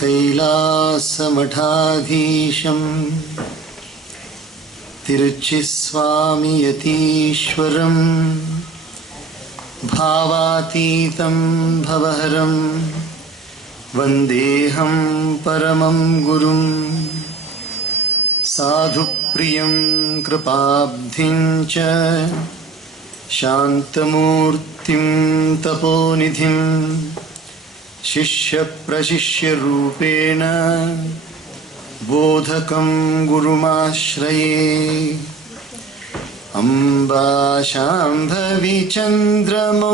कैलासमठाधीशं तिरुचिस्वामियतीश्वरं भावातीतं भवहरं वन्देऽहं परमं गुरुं साधुप्रियं कृपाब्धिं च शान्तमूर्तिं तपोनिधिं शिष्यप्रशिष्यरूपेण बोधकं गुरुमाश्रये। अम्बा शाम्भवी चन्द्रमौलिरबला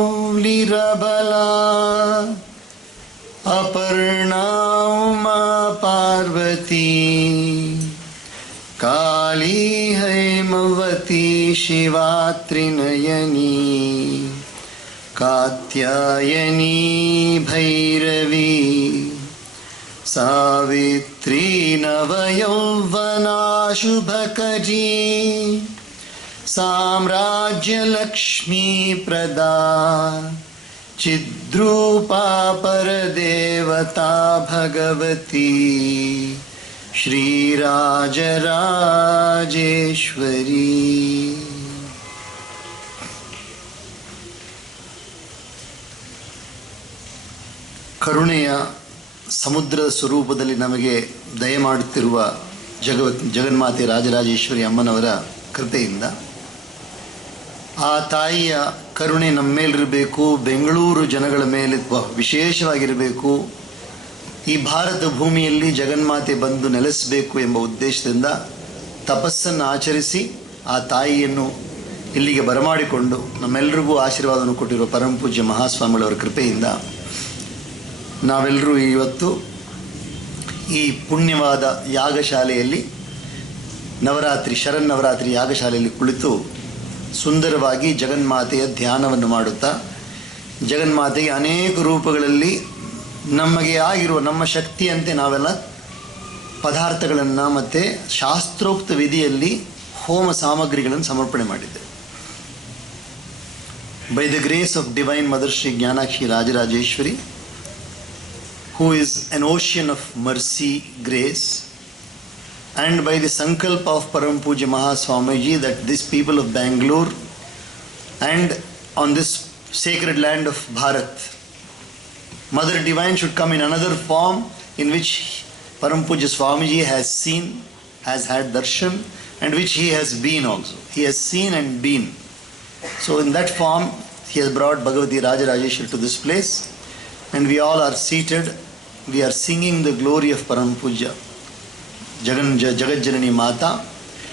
अपर्णा उमा पार्वती काली हैमवती शिवा त्रिनयनी कात्यायनी भैरवी सावित्री नवयौवना शुभकरी साम्राज्यलक्ष्मी प्रदा चिद्रूपा परदेवता भगवती श्रीराजराजेश्वरी। ಕರುಣೆಯ ಸಮುದ್ರದ ಸ್ವರೂಪದಲ್ಲಿ ನಮಗೆ ದಯಮಾಡುತ್ತಿರುವ ಜಗನ್ಮಾತೆ ರಾಜರಾಜೇಶ್ವರಿ ಅಮ್ಮನವರ ಕೃಪೆಯಿಂದ ಆ ತಾಯಿಯ ಕರುಣೆ ನಮ್ಮ ಮೇಲಿರಬೇಕು, ಬೆಂಗಳೂರು ಜನಗಳ ಮೇಲೆ ವಿಶೇಷವಾಗಿರಬೇಕು, ಈ ಭಾರತ ಭೂಮಿಯಲ್ಲಿ ಜಗನ್ಮಾತೆ ಬಂದು ನೆಲೆಸಬೇಕು ಎಂಬ ಉದ್ದೇಶದಿಂದ ತಪಸ್ಸನ್ನು ಆಚರಿಸಿ ಆ ತಾಯಿಯನ್ನು ಇಲ್ಲಿಗೆ ಬರಮಾಡಿಕೊಂಡು ನಮ್ಮೆಲ್ಲರಿಗೂ ಆಶೀರ್ವಾದವನ್ನು ಕೊಟ್ಟಿರುವ ಪರಮಪೂಜ್ಯ ಮಹಾಸ್ವಾಮಿಗಳವರ ಕೃಪೆಯಿಂದ ನಾವೆಲ್ಲರೂ ಇವತ್ತು ಈ ಪುಣ್ಯವಾದ ಯಾಗಶಾಲೆಯಲ್ಲಿ ಶರನ್ನವರಾತ್ರಿ ಯಾಗಶಾಲೆಯಲ್ಲಿ ಕುಳಿತು ಸುಂದರವಾಗಿ ಜಗನ್ಮಾತೆಯ ಧ್ಯಾನವನ್ನು ಮಾಡುತ್ತಾ ಜಗನ್ಮಾತೆಗೆ ಅನೇಕ ರೂಪಗಳಲ್ಲಿ ನಮಗೆ ಆಗಿರುವ ನಮ್ಮ ಶಕ್ತಿಯಂತೆ ನಾವೆಲ್ಲ ಪದಾರ್ಥಗಳನ್ನು ಮತ್ತು ಶಾಸ್ತ್ರೋಕ್ತ ವಿಧಿಯಲ್ಲಿ ಹೋಮ ಸಾಮಗ್ರಿಗಳನ್ನು ಸಮರ್ಪಣೆ ಮಾಡಿದ್ದೇವೆ. By the grace of divine mother Shri Jnanakshi Rajarajeshwari, who is an ocean of mercy, grace, and by the sankalpa of Param Pujya Mahaswamiji that this people of Bangalore and on this sacred land of Bharat, Mother Divine should come in another form in which Param Pujya Swamiji has seen, has had darshan, and which he has been also. He has seen and been. So in that form, he has brought Bhagavati Rajarajeshwari to this place, and we all are seated. We are singing the glory of Param Pujya Jagat Janani Mata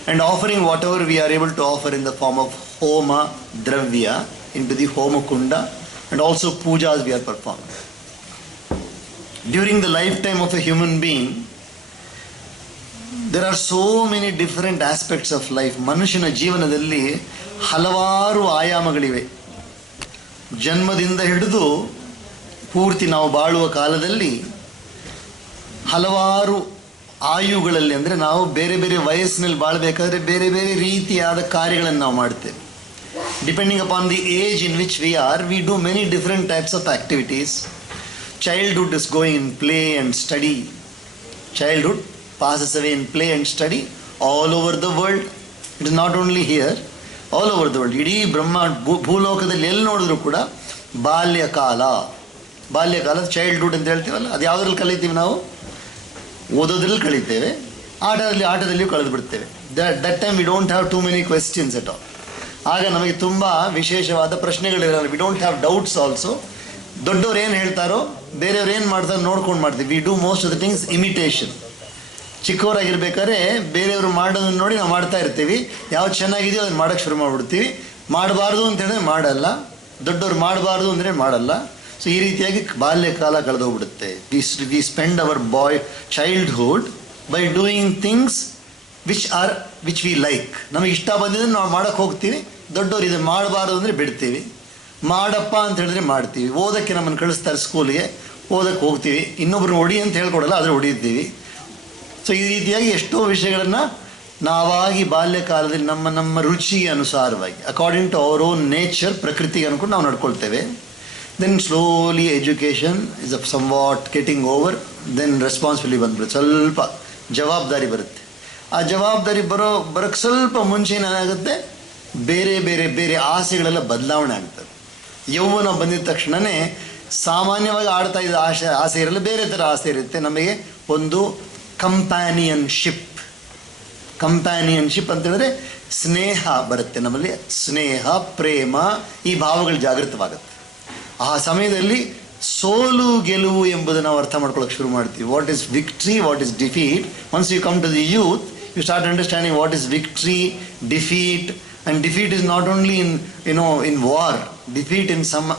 and offering whatever we are able to offer in the form of Homa Dravya into the Homa Kunda, and also pujas we are performing. During the lifetime of a human being, there are so many different aspects of life. ಮನುಷ್ಯನ ಜೀವನದಲ್ಲಿ ಹಲವಾರು ಆಯಾಮಗಳಿವೆ. ಜನ್ಮದಿಂದ ಹಿಡಿದು ಪೂರ್ತಿ ನಾವು ಬಾಳುವ ಕಾಲದಲ್ಲಿ ಹಲವಾರು ಆಯುಗಳಲ್ಲಿ, ಅಂದರೆ ನಾವು ಬೇರೆ ಬೇರೆ ವಯಸ್ಸಿನಲ್ಲಿ ಬಾಳಬೇಕಾದ್ರೆ ಬೇರೆ ಬೇರೆ ರೀತಿಯಾದ ಕಾರ್ಯಗಳನ್ನು ನಾವು ಮಾಡ್ತೇವೆ. Depending upon the age in which we are, we do many different types of activities. Childhood is going in play and study. Childhood passes away in play and study all over the world. It is not only here, all over the world. ಇಡೀ ಭೂಲೋಕದಲ್ಲಿ ಎಲ್ಲಿ ನೋಡಿದ್ರು ಕೂಡ ಬಾಲ್ಯಕಾಲ childhood ಅಂತ ಹೇಳ್ತೀವಲ್ಲ, ಅದು ಯಾವುದ್ರಲ್ಲಿ ಕಲಿತೀವಿ ನಾವು? ಓದೋದ್ರಲ್ಲಿ ಕಲಿತೇವೆ, ಆಟದಲ್ಲಿಯೂ ಕಳೆದು ಬಿಡ್ತೇವೆ. That time we don't have too many questions at all. ಆಗ ನಮಗೆ ತುಂಬ ವಿಶೇಷವಾದ ಪ್ರಶ್ನೆಗಳಿರಲ್ಲ. We don't have doubts also. ದೊಡ್ಡವ್ರು ಏನು ಹೇಳ್ತಾರೋ, ಬೇರೆಯವ್ರು ಏನು ಮಾಡ್ತಾರೋ ನೋಡ್ಕೊಂಡು ಮಾಡ್ತೀವಿ. We do most of the things imitation. ಚಿಕ್ಕವರಾಗಿರ್ಬೇಕಾದ್ರೆ ಬೇರೆಯವರು ಮಾಡೋದನ್ನು ನೋಡಿ ನಾವು ಮಾಡ್ತಾ ಇರ್ತೀವಿ. ಯಾವ್ದು ಚೆನ್ನಾಗಿದೆಯೋ ಅದನ್ನು ಮಾಡೋಕ್ಕೆ ಶುರು ಮಾಡಿಬಿಡ್ತೀವಿ. ಮಾಡಬಾರ್ದು ಅಂತ ಹೇಳಿದ್ರೆ ಮಾಡಲ್ಲ, ದೊಡ್ಡವ್ರು ಮಾಡಬಾರ್ದು ಅಂದರೆ ಮಾಡಲ್ಲ. ಸೊ ಈ ರೀತಿಯಾಗಿ ಬಾಲ್ಯಕಾಲ ಕಳೆದೋಗ್ಬಿಡುತ್ತೆ. We spend our childhood by doing things which we like. ನಮಗೆ ಇಷ್ಟ ಬಂದಿದ್ರೆ ನಾವು ಮಾಡೋಕ್ಕೆ ಹೋಗ್ತೀವಿ. ದೊಡ್ಡವ್ರು ಇದನ್ನು ಮಾಡಬಾರ್ದು ಅಂದರೆ ಬಿಡ್ತೀವಿ. ಮಾಡಪ್ಪ ಅಂತ ಹೇಳಿದ್ರೆ ಮಾಡ್ತೀವಿ. ಓದೋಕ್ಕೆ ನಮ್ಮನ್ನು ಕಳಿಸ್ತಾರೆ ಸ್ಕೂಲಿಗೆ, ಓದಕ್ಕೆ ಹೋಗ್ತೀವಿ. ಇನ್ನೊಬ್ರು ಹೊಡಿ ಅಂತ ಹೇಳ್ಕೊಡಲ್ಲ, ಆದರೆ ಹೊಡಿತೀವಿ. ಸೊ ಈ ರೀತಿಯಾಗಿ ಎಷ್ಟೋ ವಿಷಯಗಳನ್ನು ನಾವಾಗಿ ಬಾಲ್ಯಕಾಲದಲ್ಲಿ ನಮ್ಮ ರುಚಿಗೆ ಅನುಸಾರವಾಗಿ according to our own nature, ಪ್ರಕೃತಿಗೆ ಅನ್ಕೊಂಡು ನಾವು ನಡ್ಕೊಳ್ತೇವೆ. Then slowly education is somewhat getting over. Then responsibility ಬಂದ್ಬಿಡುತ್ತೆ, ಸ್ವಲ್ಪ ಜವಾಬ್ದಾರಿ ಬರುತ್ತೆ. ಆ ಜವಾಬ್ದಾರಿ ಬರೋಕ್ಕೆ ಸ್ವಲ್ಪ ಮುಂಚೆ ಏನಾಗುತ್ತೆ, ಬೇರೆ ಬೇರೆ ಬೇರೆ ಆಸೆಗಳೆಲ್ಲ ಬದಲಾವಣೆ ಆಗ್ತದೆ. ಯೌವನ ಬಂದಿದ ತಕ್ಷಣವೇ ಸಾಮಾನ್ಯವಾಗಿ ಆಡ್ತಾ ಇದ್ದ ಆಸೆ ಇರಲ್ಲ, ಬೇರೆ ಥರ ಆಸೆ ಇರುತ್ತೆ. ನಮಗೆ ಒಂದು ಕಂಪ್ಯಾನಿಯನ್ಶಿಪ್ ಅಂತ ಹೇಳಿದ್ರೆ ಸ್ನೇಹ ಬರುತ್ತೆ ನಮ್ಮಲ್ಲಿ. ಸ್ನೇಹ, ಪ್ರೇಮ, ಈ ಭಾವಗಳು ಜಾಗೃತವಾಗುತ್ತೆ. ಆ ಸಮಯದಲ್ಲಿ ಸೋಲು ಗೆಲುವು ಎಂಬುದನ್ನು ನಾವು ಅರ್ಥ ಮಾಡ್ಕೊಳ್ಳೋಕೆ ಶುರು ಮಾಡ್ತೀವಿ. What is victory, what is defeat. Once you come to the youth, you start understanding what is victory, defeat. And defeat is not only in war, defeat in some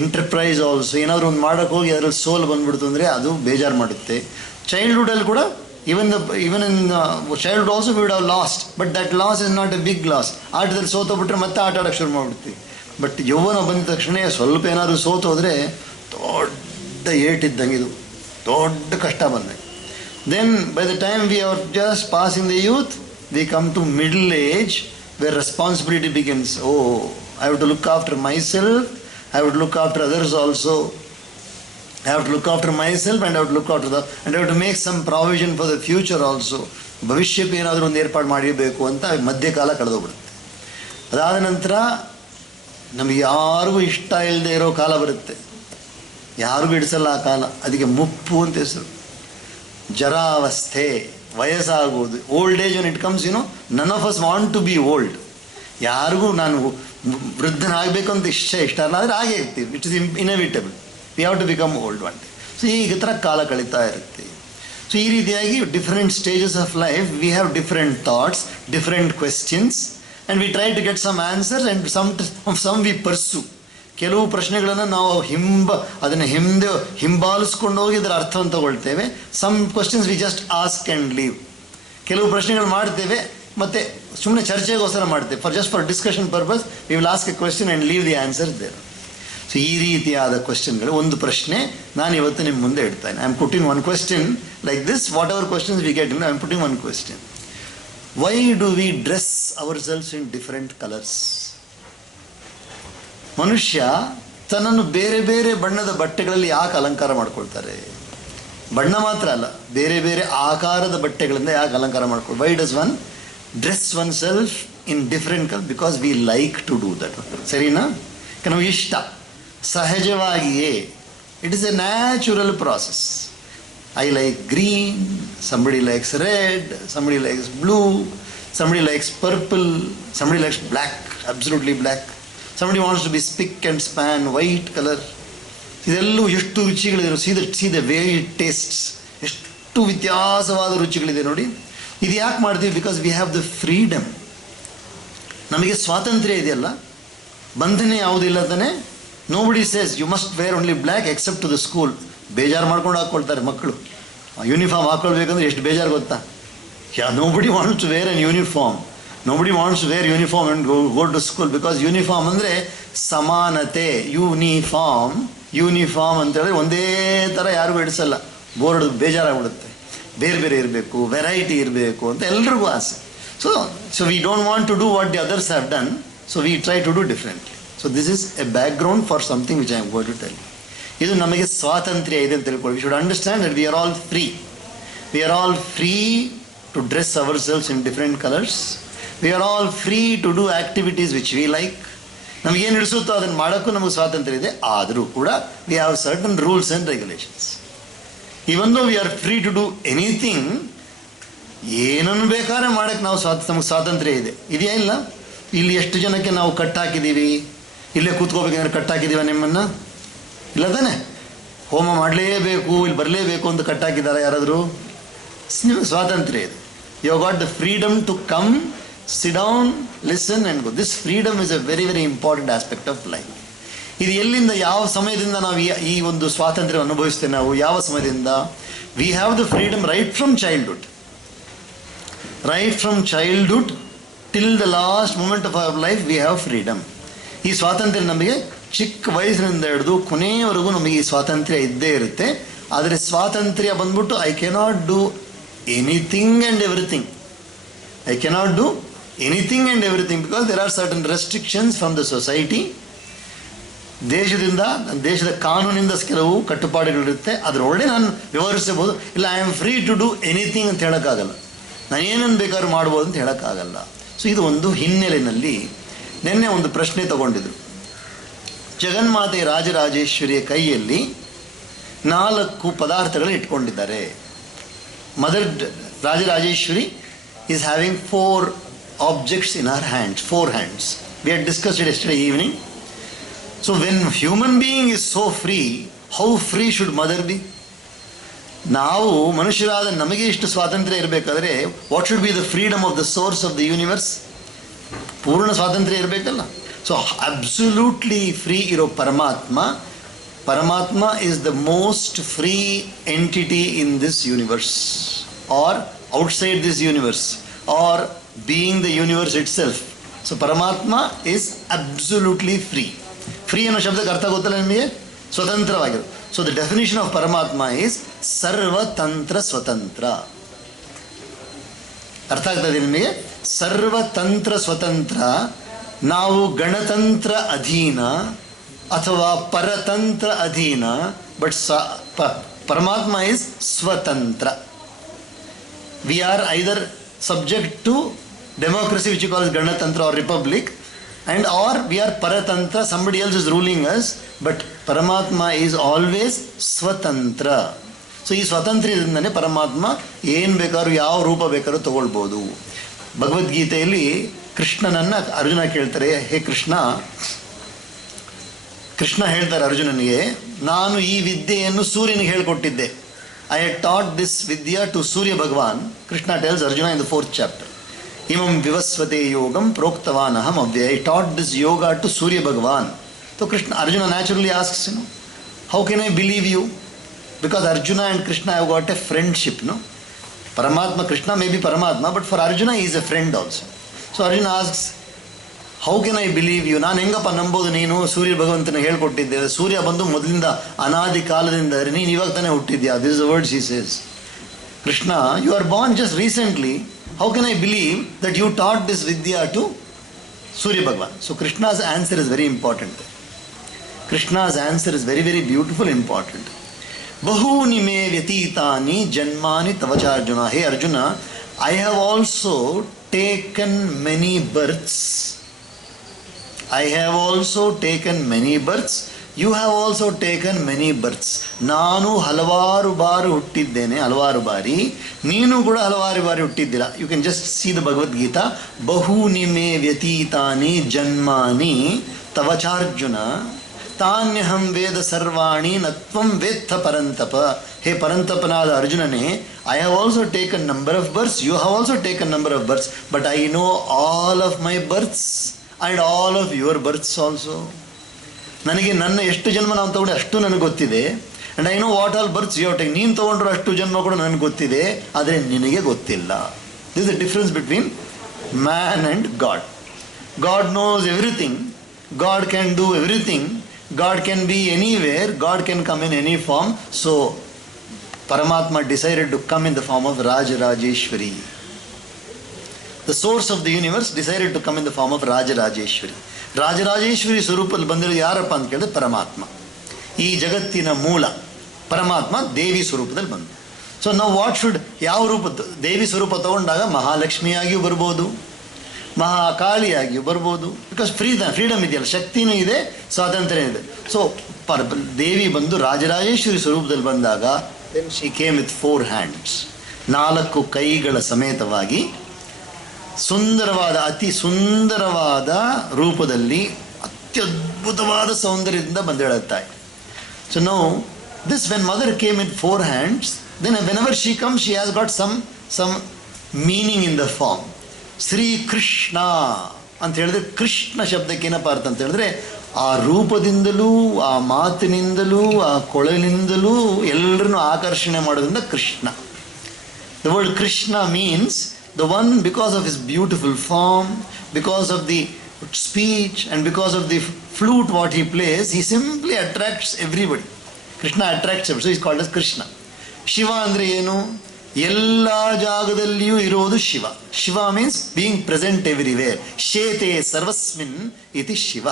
enterprise also. ಏನಾದರೂ ಒಂದು ಮಾಡೋಕ್ಕೆ ಹೋಗಿ ಅದರಲ್ಲಿ ಸೋಲು ಬಂದ್ಬಿಡ್ತು ಅಂದರೆ ಅದು ಬೇಜಾರು ಮಾಡುತ್ತೆ. ಚೈಲ್ಡ್ಹುಡಲ್ಲಿ ಕೂಡ even in childhood also we would have lost, but that loss is not a big loss. ಆಟದಲ್ಲಿ ಸೋತೋಗ್ಬಿಟ್ರೆ ಮತ್ತೆ ಆಟ ಆಡೋಕ್ಕೆ ಶುರು ಮಾಡಿಬಿಡ್ತೀವಿ. ಬಟ್ ಯೌವನ ಬಂದ ತಕ್ಷಣ ಸ್ವಲ್ಪ ಏನಾದರೂ ಸೋತೋದ್ರೆ ದೊಡ್ಡ ಏಟಿದ್ದಂಗೆ, ಇದು ದೊಡ್ಡ ಕಷ್ಟ ಬಂದೆ. Then by the time we are just passing the youth, we come to middle age where responsibility begins. I have to look after myself, I have to look after others also. I have to look after myself and I have to look after and I have to make some provision for the future also. ಭವಿಷ್ಯಕ್ಕೆ ಏನಾದರೂ ಒಂದು ಏರ್ಪಾಡು ಮಾಡಿರಬೇಕು ಅಂತ ಮಧ್ಯಕಾಲ ಕಳೆದೋಗ್ಬಿಡುತ್ತೆ. ಅದಾದ ನಂತರ ನಮಗೆ ಯಾರಿಗೂ ಇಷ್ಟ ಇಲ್ಲದೆ ಇರೋ ಕಾಲ ಬರುತ್ತೆ, ಯಾರಿಗೂ ಇಡಿಸಲ್ಲ ಆ ಕಾಲ. ಅದಕ್ಕೆ ಮುಪ್ಪು ಅಂತ ಹೆಸರು. ಜರಾವಸ್ಥೆ, ವಯಸ್ಸಾಗುವುದು, old age. when it comes, none of us want to be old. ಯಾರಿಗೂ ನಾನು ವೃದ್ಧನಾಗಬೇಕು ಅಂತ ಇಷ್ಟ ಅಲ್ಲ, ಆದರೆ ಹಾಗೆ ಇರ್ತೀವಿ. It is inevitable. We have to become old one day. So ಈ ಥರ ಕಾಲ ಕಳೀತಾ ಇರುತ್ತೆ. ಸೊ ಈ ರೀತಿಯಾಗಿ different stages of life, we have different thoughts, different questions, and we try to get some answers and some we pursue. ಕೆಲವು ಪ್ರಶ್ನೆಗಳನ್ನು ನಾವು ಅದನ್ನು ಹಿಂಬಾಲಿಸ್ಕೊಂಡು ಹೋಗಿ ಇದರ ಅರ್ಥವನ್ನು ತಗೊಳ್ತೇವೆ. Some questions we just ask and leave. ಕೆಲವು ಪ್ರಶ್ನೆಗಳು ಮಾಡ್ತೇವೆ ಮತ್ತು ಸುಮ್ಮನೆ ಚರ್ಚೆಗೋಸ್ಕರ ಮಾಡ್ತೇವೆ. For discussion purpose V will ask a question and leave the answers there. So ಈ ರೀತಿಯಾದ ಕ್ವೆಶ್ಚನ್ಗಳು. ಒಂದು ಪ್ರಶ್ನೆ ನಾನು ಇವತ್ತು ನಿಮ್ಮ ಮುಂದೆ ಇಡ್ತೇನೆ. I am putting one question like this. Whatever questions we get, I am putting one question. Why do we dress ourselves in different colours? ಮನುಷ್ಯ ತನ್ನನ್ನು ಬೇರೆ ಬೇರೆ ಬಣ್ಣದ ಬಟ್ಟೆಗಳಲ್ಲಿ ಯಾಕೆ ಅಲಂಕಾರ ಮಾಡ್ಕೊಳ್ತಾರೆ? ಬಣ್ಣ ಮಾತ್ರ ಅಲ್ಲ, ಬೇರೆ ಬೇರೆ ಆಕಾರದ ಬಟ್ಟೆಗಳಿಂದ ಯಾಕೆ ಅಲಂಕಾರ ಮಾಡ್ಕೊಳ್ತಾರೆ? Why does one dress oneself in different colour? Because we like to do that. ಸರಿನಾ? ನಾವು ಇಷ್ಟ, ಸಹಜವಾಗಿಯೇ. It is a natural process. I like green, somebody likes red, somebody likes blue, somebody likes purple, somebody likes black, absolutely black. Somebody wants to be spick and span, white color. ಇದೆಲ್ಲೂ ಎಷ್ಟು ರುಚಿಗಳಿದೆ. See the way it tastes. ಎಷ್ಟು ವ್ಯತ್ಯಾಸವಾದ ರುಚಿಗಳಿದೆ ನೋಡಿ. ಇದು ಯಾಕೆ ಮಾಡ್ತೀವಿ? Because we have the freedom. ನಮಗೆ ಸ್ವಾತಂತ್ರ್ಯ ಇದೆಯಲ್ಲ, ಬಂಧನೆ ಯಾವುದಿಲ್ಲ ತಾನೆ. Nobody says you must wear only black except to the school. ಬೇಜಾರು ಮಾಡ್ಕೊಂಡು ಹಾಕ್ಕೊಳ್ತಾರೆ ಮಕ್ಕಳು. ಯೂನಿಫಾರ್ಮ್ ಹಾಕ್ಕೊಳ್ಬೇಕಂದ್ರೆ ಎಷ್ಟು ಬೇಜಾರು ಗೊತ್ತಾ? Nobody wants to wear an uniform. Nobody wants to wear uniform and go to school. Because uniform ಅಂದರೆ ಸಮಾನತೆ. ಯೂನಿಫಾರ್ಮ್ ಅಂತೇಳಿದ್ರೆ ಒಂದೇ ಥರ ಯಾರಿಗೂ ಹಿಡಿಸಲ್ಲ, ಬೋರ್ಡ್ ಬೇಜಾರಾಗ್ಬಿಡುತ್ತೆ. ಬೇರೆ ಬೇರೆ ಇರಬೇಕು, ವೆರೈಟಿ ಇರಬೇಕು ಅಂತ ಎಲ್ರಿಗೂ ಆಸೆ. So we don't want to do what the others have done, so we try to do differently. So this is a background for something which I am going to tell. ಇದು ನಮಗೆ ಸ್ವಾತಂತ್ರ್ಯ ಇದೆ ಅಂತ ತಿಳ್ಕೊಳ್ಳಿ. We should understand that we are all free. We are all free to dress ourselves in different colours. We are all free to do activities which we like. ನಮಗೇನು ಹಿಡಿಸುತ್ತೋ ಅದನ್ನು ಮಾಡೋಕ್ಕೂ ನಮಗೆ ಸ್ವಾತಂತ್ರ್ಯ ಇದೆ. ಆದರೂ ಕೂಡ we have certain rules and regulations. Even though we are free to do anything, ಏನನ್ನು ಬೇಕಾದ್ರೆ ಮಾಡೋಕ್ಕೆ ನಮಗೆ ಸ್ವಾತಂತ್ರ್ಯ ಇದೆ. ಇದೆಯಾ? ಇಲ್ಲ. ಇಲ್ಲಿ ಎಷ್ಟು ಜನಕ್ಕೆ ನಾವು ಕಟ್ಟಾಕಿದ್ದೀವಿ? ಇಲ್ಲೇ ಕೂತ್ಕೋಬೇಕಂದ್ರೆ ಕಟ್ಟಾಕಿದ್ದೀವ ನಿಮ್ಮನ್ನು? ಇಲ್ಲ ತಾನೆ? ಹೋಮ ಮಾಡಲೇಬೇಕು, ಇಲ್ಲಿ ಬರಲೇಬೇಕು ಅಂತ ಕಟ್ಟಾಕಿದ್ದಾರೆ ಯಾರಾದರೂ? ನಿಮಗೆ ಸ್ವಾತಂತ್ರ್ಯ ಇದೆ. You have got the freedom to come, sit down, listen and go. This freedom is a very very important aspect of life. ಇದು ಎಲ್ಲಿಂದ, ಯಾವ ಸಮಯದಿಂದ ನಾವು ಈ ಒಂದು ಸ್ವಾತಂತ್ರ್ಯ ಅನುಭವಿಸ್ತೇವೆ? ನಾವು ಯಾವ ಸಮಯದಿಂದ? We have the freedom right from childhood till the last moment of our life. We have freedom. ಈ ಸ್ವಾತಂತ್ರ್ಯ ನಮಗೆ ಚಿಕ್ಕ ವಯಸ್ಸಿನಿಂದ ಹಿಡಿದು ಕೊನೆಯವರೆಗೂ ನಮಗೆ ಈ ಸ್ವಾತಂತ್ರ್ಯ ಇದ್ದೇ ಇರುತ್ತೆ. ಆದರೆ ಸ್ವಾತಂತ್ರ್ಯ ಬಂದ್ಬಿಟ್ಟು I cannot do anything and everything. I cannot do anything and everything because there are certain restrictions from the society. ದೇಶದ ಕಾನೂನಿಂದ ಕೆಲವು ಕಟ್ಟುಪಾಡುಗಳಿರುತ್ತೆ, ಅದರೊಳಗೆ ನಾನು ವ್ಯವಹರಿಸಬಹುದು. ಇಲ್ಲ, I am free to do anything ಅಂತ ಹೇಳೋಕ್ಕಾಗಲ್ಲ, ನಾನು ಏನನ್ನು ಬೇಕಾದ್ರೂ ಮಾಡ್ಬೋದು ಅಂತ ಹೇಳೋಕ್ಕಾಗಲ್ಲ. ಸೊ ಇದು ಒಂದು ಹಿನ್ನೆಲೆಯಲ್ಲಿ ನಿನ್ನೆ ಒಂದು ಪ್ರಶ್ನೆ ತಗೊಂಡಿದ್ರು. ಜಗನ್ಮಾತೆ ರಾಜರಾಜೇಶ್ವರಿಯ ಕೈಯಲ್ಲಿ 4 ಪದಾರ್ಥಗಳು ಇಟ್ಕೊಂಡಿದ್ದಾರೆ. Mother Rajarajeshwari is having 4 objects in her hands, 4 hands. We had discussed it yesterday evening. So when human being is so free, how free should mother be? ನಾವು ಮನುಷ್ಯರಾದ ನಮಗೆ ಇಷ್ಟು ಸ್ವಾತಂತ್ರ್ಯ ಇರಬೇಕಾದ್ರೆ what should be the freedom of the source of the universe? ಪೂರ್ಣ ಸ್ವಾತಂತ್ರ್ಯ ಇರಬೇಕಲ್ಲ. So absolutely free ಇರೋ ಪರಮಾತ್ಮ is the most free entity in this universe or outside this universe or being the universe itself. So Paramatma is absolutely free. Free ಅನ್ನೋ ಶಬ್ದಕ್ಕೆ ಅರ್ಥ ಗೊತ್ತಲ್ಲ ನಿಮಗೆ? ಸ್ವತಂತ್ರವಾಗಿರು. So the definition of Paramatma is ಸರ್ವತಂತ್ರ ಸ್ವತಂತ್ರ. ಅರ್ಥ ಆಗ್ತದೆ ನಿಮಗೆ? ಸರ್ವತಂತ್ರ ಸ್ವತಂತ್ರ. ನಾವು ಗಣತಂತ್ರ ಅಧೀನ ಅಥವಾ ಪರತಂತ್ರ ಅಧೀನ, ಬಟ್ ಪರಮಾತ್ಮ is ಸ್ವತಂತ್ರ. We are either subject to democracy, which you call as Ganatantra or Republic, and or we are Paratantra, somebody else is ruling us, but Paramatma is always Swatantra. So ಈ ಸ್ವಾತಂತ್ರ್ಯದಿಂದನೇ ಪರಮಾತ್ಮ ಏನು ಬೇಕಾದ್ರೂ ಯಾವ ರೂಪ ಬೇಕಾದ್ರೂ ತಗೊಳ್ಬೋದು. ಭಗವದ್ಗೀತೆಯಲ್ಲಿ ಕೃಷ್ಣನನ್ನು ಅರ್ಜುನ ಕೇಳ್ತಾರೆ, ಹೇ ಕೃಷ್ಣ ಹೇಳ್ತಾರೆ ಅರ್ಜುನನಿಗೆ, ನಾನು ಈ ವಿದ್ಯೆಯನ್ನು ಸೂರ್ಯನಿಗೆ ಹೇಳಿಕೊಟ್ಟಿದ್ದೆ. I had taught this vidya to Surya Bhagavan. Krishna tells Arjuna in the 4th chapter. Imam vivasvate yogam proktavanaham avyaya. I taught this yoga to Surya Bhagavan. So Arjuna naturally asks, how can I believe you? Because Arjuna and Krishna have got a friendship, Paramatma, Krishna may be Paramatma, but for Arjuna he is a friend also. So Arjuna asks, how can I believe you? ನಾನು ಹೆಂಗಪ್ಪ ನಂಬೋದು? ನೀನು ಸೂರ್ಯ ಭಗವಂತನ ಹೇಳ್ಕೊಟ್ಟಿದ್ದೆ, ಸೂರ್ಯ ಬಂದು ಮೊದಲಿಂದ ಅನಾದಿ ಕಾಲದಿಂದ ನೀನು ಇವಾಗ ತಾನೇ ಹುಟ್ಟಿದ್ಯಾ. This is the words he says. Krishna, you are born just recently, how can I believe that you taught this vidya to Surya Bhagwan? So Krishna's answer is very important. Krishna's answer is very very beautiful, important. ಬಹೂನಿ ಮೇ ವ್ಯತೀತಾನಿ ಜನ್ಮಾನಿ ತವಚಾರ್ಜುನ. ಹೇ Arjuna, I have also taken many births. I have also taken many births. You have also taken many births. ನಾನು ಹಲವಾರು ಬಾರಿ ಹುಟ್ಟಿದ್ದೇನೆ, ಹಲವಾರು ಬಾರಿ. ನೀನು ಕೂಡ ಹಲವಾರು ಬಾರಿ ಹುಟ್ಟಿದ್ದೀರಾ. You can just see the Bhagavadgita. ಬಹೂನಿ ಮೇ ವ್ಯತೀತಾನಿ ಜನ್ಮಾನಿ ತವಚಾರ್ಜುನ ತಾನ್ಯಹಂ ವೇದ ಸರ್ವಾಣಿ ನತ್ವಂ ವೇತ್ಥ ಪರಂತಪ. ಹೇ ಪರಂತಪನಾದ ಅರ್ಜುನನೇ, I have also taken number of births. You have also taken number of births, but I know all of my births and all of your births also. ನನಗೆ ನನ್ನ ಎಷ್ಟು ಜನ್ಮ ನಾವು ತಗೊಂಡು ಅಷ್ಟು ನನಗೆ ಗೊತ್ತಿದೆ. And I know what all births you have taken. ನೀನು ತೊಗೊಂಡ್ರು ಅಷ್ಟು ಜನ್ಮ ಕೂಡ ನನಗೆ ಗೊತ್ತಿದೆ, ಆದರೆ ನಿನಗೆ ಗೊತ್ತಿಲ್ಲ. This is the difference between man and God. God knows everything, God can do everything, God can be anywhere, God can come in any form. So paramatma decided to come in the form of Rajarajeshwari. The source of the universe decided to come in the form of Rajarajeshwari. Rajarajeshwari ಸ್ವರೂಪದಲ್ಲಿ ಬಂದಿರೋ ಯಾರಪ್ಪ ಅಂತ ಕೇಳಿದ್ರೆ ಪರಮಾತ್ಮ. ಈ ಜಗತ್ತಿನ ಮೂಲ ಪರಮಾತ್ಮ ದೇವಿ ಸ್ವರೂಪದಲ್ಲಿ ಬಂದು. ಸೊ ನಾವು ವಾಟ್ ಶುಡ್, ಯಾವ ರೂಪ? ದೇವಿ ಸ್ವರೂಪ ತಗೊಂಡಾಗ ಮಹಾಲಕ್ಷ್ಮಿಯಾಗಿಯೂ ಬರ್ಬೋದು, ಮಹಾಕಾಳಿಯಾಗಿಯೂ ಬರ್ಬೋದು. ಬಿಕಾಸ್ ಫ್ರೀಡಮ್ ಇದೆಯಲ್ಲ, ಶಕ್ತಿನೂ ಇದೆ, ಸ್ವಾತಂತ್ರ್ಯ ಇದೆ. ಸೊ ದೇವಿ ಬಂದು ರಾಜರಾಜೇಶ್ವರಿ ಸ್ವರೂಪದಲ್ಲಿ ಬಂದಾಗ then she came with 4 hands, 4 ಕೈಗಳ ಸಮೇತವಾಗಿ ಸುಂದರವಾದ, ಅತಿ ಸುಂದರವಾದ ರೂಪದಲ್ಲಿ ಅತ್ಯದ್ಭುತವಾದ ಸೌಂದರ್ಯದಿಂದ ಬಂದೇಳುತ್ತಾಯಿ. So no this when mother came in 4 hands, then whenever she come she has got some meaning in the form. Shri Krishna ಅಂತ ಹೇಳಿದ್ರೆ, ಕೃಷ್ಣ ಶಬ್ದಕ್ಕೆ ಏನಪ್ಪ ಅರ್ಥ ಅಂತ ಹೇಳಿದ್ರೆ, ಆ ರೂಪದಿಂದಲೂ, ಆ ಮಾತಿನಿಂದಲೂ, ಆ ಕೊಳಲಿನಿಂದಲೂ ಎಲ್ಲರನ್ನೂ ಆಕರ್ಷಣೆ ಮಾಡೋದ್ರಿಂದ Krishna. The word Krishna means the one, because of his beautiful form, because of the speech, and because of the flute what he plays, he simply attracts everybody. Krishna attracts everybody, so he is called as Krishna. Shiva andre ಏನು? ಎಲ್ಲ ಜಾಗದಲ್ಲಿಯೂ ಇರೋದು Shiva. Shiva means being present everywhere. ಶೇತೆ ಸರ್ವಸ್ಮಿನ್ ಇತಿ ಶಿವ.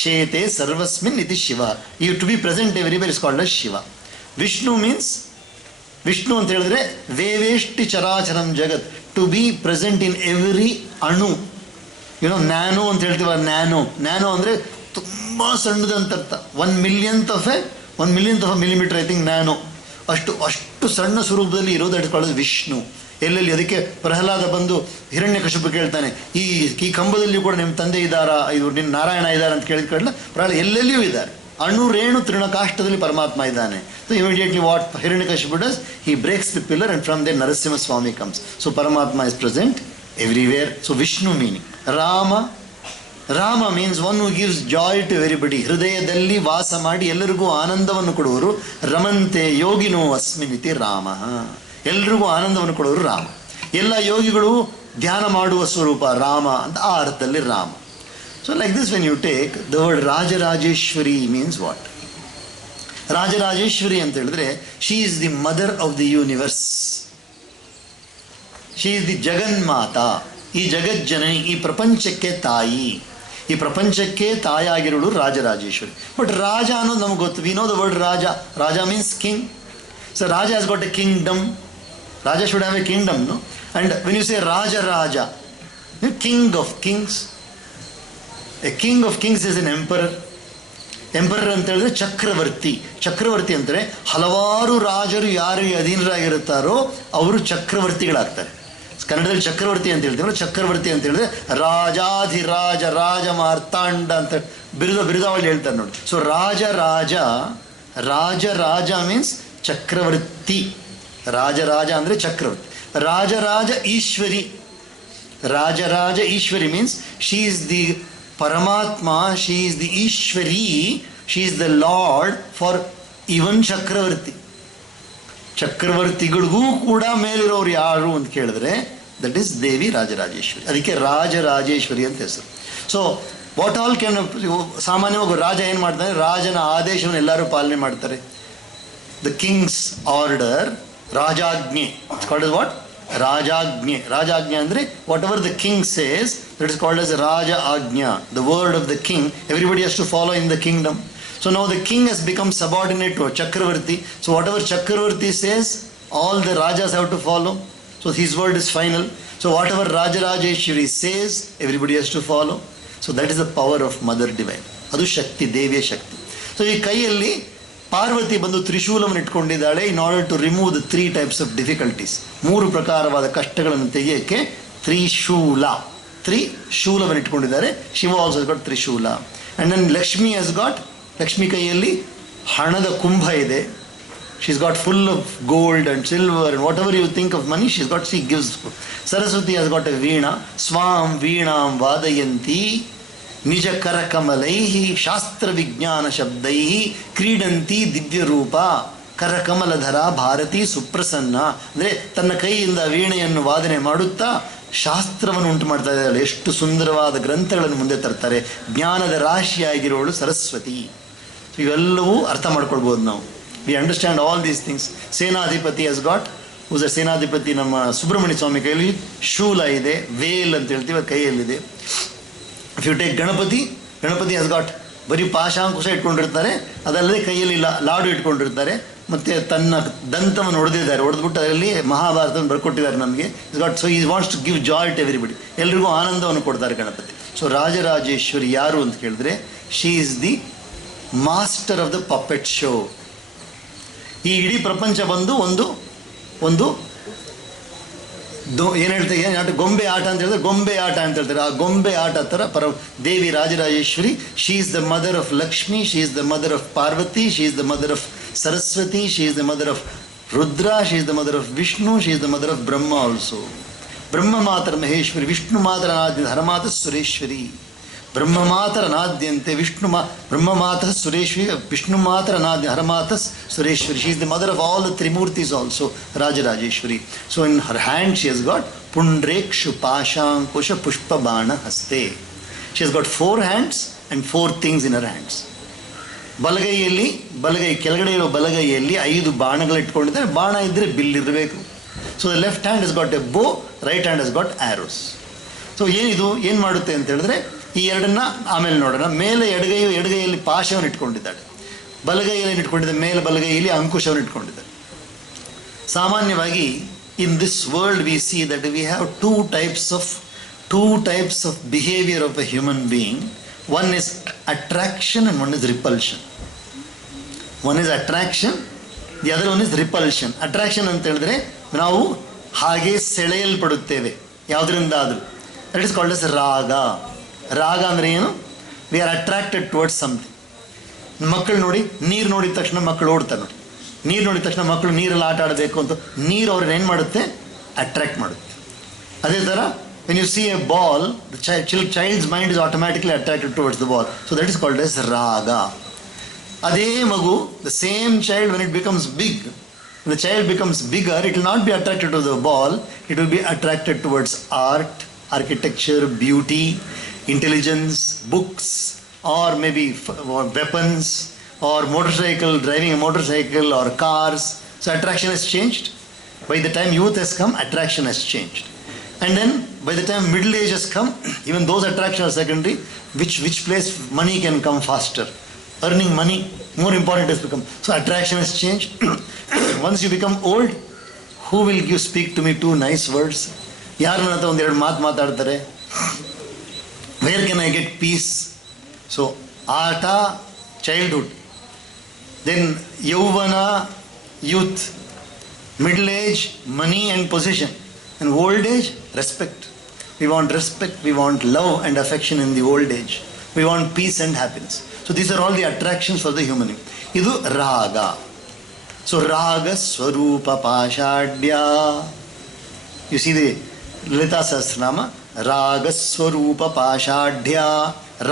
ಶೇತೆ ಸರ್ವಸ್ಮಿನ್ ಇತಿ Shiva. You to be present everywhere is called as Shiva. Vishnu means, Vishnu ಅಂತ ಹೇಳಿದ್ರೆ ವೇವೇಷ್ಟಿ ಚರಾಚರಂ ಜಗತ್, to be present in every anu. Nano ಅಂತ ಹೇಳ್ತೀವ, ನ್ಯಾನೋ ಅಂದರೆ ತುಂಬ ಸಣ್ಣದಂತ ಅರ್ಥ. 1 millionth of a millimeter, I think nano. ಅಷ್ಟು ಸಣ್ಣ ಸ್ವರೂಪದಲ್ಲಿ ಇರೋದು ಇಟ್ಕೊಳ್ಳೋದು ವಿಷ್ಣು. ಎಲ್ಲೆಲ್ಲಿ ಅದಕ್ಕೆ ಪ್ರಹ್ಲಾದ ಬಂದು ಹಿರಣ್ಯಕಶಿಪು ಕೇಳ್ತಾನೆ, ಈ ಕಂಬದಲ್ಲಿಯೂ ಕೂಡ ನಿಮ್ಮ ತಂದೆ ಇದ್ದಾರಾ, ಇದು ನಿನ್ನ ನಾರಾಯಣ ಇದ್ದಾರೆ ಅಂತ ಕೇಳಿದ್ಕೊಳ್ಳ ಪ್ರಹ್ಲಾದ ಎಲ್ಲೆಲ್ಲಿಯೂ ಇದ್ದಾರೆ. ಅಣು ರೇಣು ತೃಣಕಾಷ್ಟದಲ್ಲಿ ಪರಮಾತ್ಮ ಇದ್ದಾನೆ. So immediately what Hiranyakashipu does, he breaks the pillar and from there Narasimha Swamy comes. So paramatma is present everywhere. So Vishnu meaning. Rama means one who gives joy to everybody. ಹೃದಯದಲ್ಲಿ ವಾಸ ಮಾಡಿ ಎಲ್ಲರಿಗೂ ಆನಂದವನ್ನು ಕೊಡುವರು. ರಮಂತೆ ಯೋಗಿನೋ ಅಸ್ಮಿನಿತಿ ರಾಮ. ಎಲ್ರಿಗೂ ಆನಂದವನ್ನು ಕೊಡುವರು ರಾಮ. ಎಲ್ಲ ಯೋಗಿಗಳು ಧ್ಯಾನ ಮಾಡುವ ಸ್ವರೂಪ ರಾಮ ಅಂತ ಆ ಅರ್ಥದಲ್ಲಿ Rama. So like this when you take the word Rajarajeshwari means what? Rajarajeshwari ಅಂತ ಹೇಳಿದ್ರೆ she is the mother of the universe. She is the Jaganmata. ಈ ಜಗಜ್ಜನನಿ, ಈ ಪ್ರಪಂಚಕ್ಕೆ ತಾಯಿ. ಈ ಪ್ರಪಂಚಕ್ಕೆ ತಾಯಾಗಿರೋಳು ರಾಜರಾಜೇಶ್ವರಿ. ಬಟ್ ರಾಜ ಅನ್ನೋದು ನಮ್ಗೆ ಗೊತ್ತು. We know the word raja. Raja means king. So raja has got a kingdom. Raja should have a kingdom, no? And when you say raja, king of kings. A king of kings is an emperor. Emperor ಅಂತ ಹೇಳಿದ್ರೆ ಚಕ್ರವರ್ತಿ. ಚಕ್ರವರ್ತಿ ಅಂದರೆ ಹಲವಾರು ರಾಜರು ಯಾರು ಅಧೀನರಾಗಿರುತ್ತಾರೋ ಅವರು ಚಕ್ರವರ್ತಿಗಳಾಗ್ತಾರೆ. ಕನ್ನಡದಲ್ಲಿ ಚಕ್ರವರ್ತಿ ಅಂತ ಹೇಳ್ತೀವಿ. ಚಕ್ರವರ್ತಿ ಅಂತ ಹೇಳಿದ್ರೆ ರಾಜಾಧಿರಾಜ, ರಾಜ ಮಾರ್ತಾಂಡ ಅಂತ ಬಿರುದಾವಳಿ ಹೇಳ್ತಾರೆ ನೋಡಿ. ಸೊ ರಾಜ ಮೀನ್ಸ್ ಚಕ್ರವರ್ತಿ. ರಾಜ ಅಂದರೆ ಚಕ್ರವರ್ತಿ. Rajaraja Ishwari. Rajaraja Ishwari means she is the paramatma, she is the Ishwari, she is the lord for even chakravarti. ಚಕ್ರವರ್ತಿಗಳಿಗೂ ಕೂಡ ಮೇಲಿರೋರು ಯಾರು ಅಂತ ಕೇಳಿದ್ರೆ ದಟ್ ಈಸ್ ದೇವಿ ರಾಜರಾಜೇಶ್ವರಿ. ಅದಕ್ಕೆ ರಾಜರಾಜೇಶ್ವರಿ ಅಂತ ಹೆಸರು. ಸೊ ವಾಟ್ ಆಲ್ ಕ್ಯಾನ್, ಸಾಮಾನ್ಯವಾಗಿ ರಾಜ ಏನು ಮಾಡ್ತಾರೆ? ರಾಜನ ಆದೇಶವನ್ನು ಎಲ್ಲರೂ ಪಾಲನೆ ಮಾಡ್ತಾರೆ. ದ ಕಿಂಗ್ಸ್ ಆರ್ಡರ್, ರಾಜಾಜ್ಞೆ. It's called what? ರಾಜಾಜ್ಞೆ. ರಾಜಾಜ್ಞೆ ಅಂದರೆ whatever the king says, that is called as raja aajna. The word of the king, everybody has to follow in the kingdom. So now the king has become subordinate to a Chakravarti. So whatever Chakravarti says, all the Rajas have to follow. So his word is final. So whatever Rajarajeshwari says, everybody has to follow. So that is the power of Mother Divine. Adu Shakti, Deviya Shakti. So ಈ ಕೈಯಲ್ಲಿ ಪಾರ್ವತಿ ಬಂದು ತ್ರಿಶೂಲವನ್ನು ಇಟ್ಕೊಂಡಿದ್ದಾಳೆ in order to remove the 3 types of difficulties. 3 ಪ್ರಕಾರವಾದ ಕಷ್ಟಗಳನ್ನು ತೆಗೆಯಕ್ಕೆ ತ್ರಿಶೂಲವನ್ನು ಇಟ್ಕೊಂಡಿದ್ದಾರೆ. Shiva also has got Trishula. And then Lakshmi has got, Lakshmi ಕೈಯಲ್ಲಿ ಹಣದ ಕುಂಭ ಇದೆ. She's got full of gold and silver and whatever you think of money, she's got, she gives. Saraswati has got a veena. ಸ್ವಾಂ ವೀಣಾಂ ವಾದಯಂತಿ ನಿಜ ಕರಕಮಲೈ ಶಾಸ್ತ್ರ ವಿಜ್ಞಾನ ಶಬ್ದೈ ಕ್ರೀಡಂತಿ ದಿವ್ಯರೂಪ ಕರಕಮಲಧರ ಭಾರತಿ ಸುಪ್ರಸನ್ನ. ಅಂದರೆ ತನ್ನ ಕೈಯಿಂದ ವೀಣೆಯನ್ನು ವಾದನೆ ಮಾಡುತ್ತಾ ಶಾಸ್ತ್ರವನ್ನು ಉಂಟು ಮಾಡ್ತಾ ಇದ್ದಾಳೆ. ಎಷ್ಟು ಸುಂದರವಾದ ಗ್ರಂಥಗಳನ್ನು ಮುಂದೆ ತರ್ತಾರೆ. ಜ್ಞಾನದ ರಾಶಿಯಾಗಿರೋಳು ಸರಸ್ವತಿ. ಇವೆಲ್ಲವೂ ಅರ್ಥ ಮಾಡ್ಕೊಳ್ಬೋದು ನಾವು. We understand all these things. Senadhipati has got, ಸೇನಾಧಿಪತಿ ನಮ್ಮ ಸುಬ್ರಹ್ಮಣ್ಯ ಸ್ವಾಮಿ ಕೈಯಲ್ಲಿ ಶೂಲ ಇದೆ, ವೇಲ್ ಅಂತ ಹೇಳ್ತೀವಿ, ಅದು ಕೈಯಲ್ಲಿದೆ. If you take Ganapati has got ಬರೀ ಪಾಶಾಂಕುಶ ಇಟ್ಕೊಂಡಿರ್ತಾರೆ, ಅದಲ್ಲದೆ ಕೈಯಲ್ಲಿ ಲಾಡು ಇಟ್ಕೊಂಡಿರ್ತಾರೆ, ಮತ್ತು ತನ್ನ ದಂತವನ್ನು ಹೊಡೆದ್ಬಿಟ್ಟು ಅದರಲ್ಲಿ ಮಹಾಭಾರತವನ್ನು ಬರ್ಕೊಟ್ಟಿದ್ದಾರೆ ನಮಗೆ. ಇಸ್ ಗಾಟ್, ಸೊ ಈ wants to give joy to everybody. ಎಲ್ರಿಗೂ ಆನಂದವನ್ನು ಕೊಡ್ತಾರೆ ಗಣಪತಿ. ಸೊ ರಾಜರಾಜೇಶ್ವರಿ ಯಾರು ಅಂತ ಕೇಳಿದ್ರೆ she is the master of the puppet show. ಈ ಇಡೀ ಪ್ರಪಂಚ ಬಂದು ಒಂದು ಏನು ಹೇಳ್ತಾರೆ, ಏನು ಆಟ, ಗೊಂಬೆ ಆಟ ಅಂತ ಹೇಳಿದ್ರೆ ಗೊಂಬೆ ಆಟ ಅಂತ ಹೇಳ್ತಾರೆ. ಆ ಗೊಂಬೆ ಆಟ ಥರ Devi Rajarajeshwari, she is the mother of Lakshmi, she is the mother of Parvati, she is the mother of Saraswati, she is the mother of Rudra, she is the mother of Vishnu, she is the mother of Brahma also. Brahma Matar Maheshwari, Vishnu Matar Anadhyante, Haramata Sureshwari. Brahma Matar Anadhyante, Brahma Matar Sureshwari, Vishnu Matar Anadhyante, Haramata Sureshwari. She is the mother of all the Trimurtis also, Rajarajeshwari. So in her hand she has got Pundrekshu Pashankusha Pushpa Bana Haste. She has got 4 hands and 4 things in her hands. ಬಲಗೈ ಕೆಳಗಡೆ ಇರೋ ಬಲಗೈಯಲ್ಲಿ 5 ಬಾಣಗಳು ಇಟ್ಕೊಂಡಿದ್ದಾರೆ. ಬಾಣ ಇದ್ದರೆ ಬಿಲ್ ಇರಬೇಕು. So the left hand is got a bow, right hand is got arrows. So ಏನು ಮಾಡುತ್ತೆ ಅಂತ ಹೇಳಿದ್ರೆ ಈ ಎರಡನ್ನ ಆಮೇಲೆ ನೋಡೋಣ. ಮೇಲೆ ಎಡಗೈಯಲ್ಲಿ ಪಾಶವನ್ನು ಇಟ್ಕೊಂಡಿದ್ದಾಳೆ, ಬಲಗೈಯಲ್ಲಿ ಇಟ್ಕೊಂಡಿದ್ದ ಮೇಲೆ ಬಲಗೈಯಲ್ಲಿ ಅಂಕುಶವನ್ನು ಇಟ್ಕೊಂಡಿದ್ದಾಳೆ. ಸಾಮಾನ್ಯವಾಗಿ in this world we see that we have two types of behavior of a human being. One is attraction and one is repulsion. One is attraction, the other one is repulsion. Attraction ಅಂತ ಹೇಳಿದ್ರೆ ನಾವು ಹಾಗೆ ಸೆಳೆಯಲ್ಪಡುತ್ತೇವೆ ಯಾವುದರಿಂದ ಆದರೂ. That is called S ರಾಗ. ರಾಗ ಅಂದರೆ ಏನು? We are attracted towards something. ಮಕ್ಕಳು ನೋಡಿ, ನೀರು ನೋಡಿದ ತಕ್ಷಣ ಮಕ್ಕಳು ಓಡ್ತಾರೆ ನೋಡಿ. ನೀರು ನೋಡಿದ ತಕ್ಷಣ ಮಕ್ಕಳು ನೀರಲ್ಲಿ ಆಟ ಆಡಬೇಕು ಅಂತ ನೀರು ಅವ್ರನ್ನ ಏನು ಮಾಡುತ್ತೆ? ಅಟ್ರಾಕ್ಟ್ ಮಾಡುತ್ತೆ. ಅದೇ ಥರ when you see a ball, the child's mind is automatically attracted towards the ball. So that is called as raga. ಅದೇ ಮಗು, the same child, when it becomes big, when the child becomes bigger, it will not be attracted to the ball, it will be attracted towards art, architecture, beauty, intelligence, books, or maybe weapons, or driving a motorcycle or cars. So attraction has changed. By the time youth has come, attraction has changed. And then by the time middle age has come, even those attractions are secondary. Which place money can come faster? Earning money, more important has become. So attraction has changed. Once you become old, who will speak to me two nice words? ಯಾರು ನನ್ನ ಹತ್ರ ಒಂದೆರಡು ಮಾತಾಡ್ತಾರೆ? Where can I get peace? So ಆಟ, childhood, then yauvana, youth, middle age, money and possession, and old age, respect. We want respect, we want love and affection in the old age. We want peace and happiness. So these are all the attractions for the human being. Idu raga. So raga swarupa pashadya. You see the Lalita Sahasranama, raga swarupa pashadya.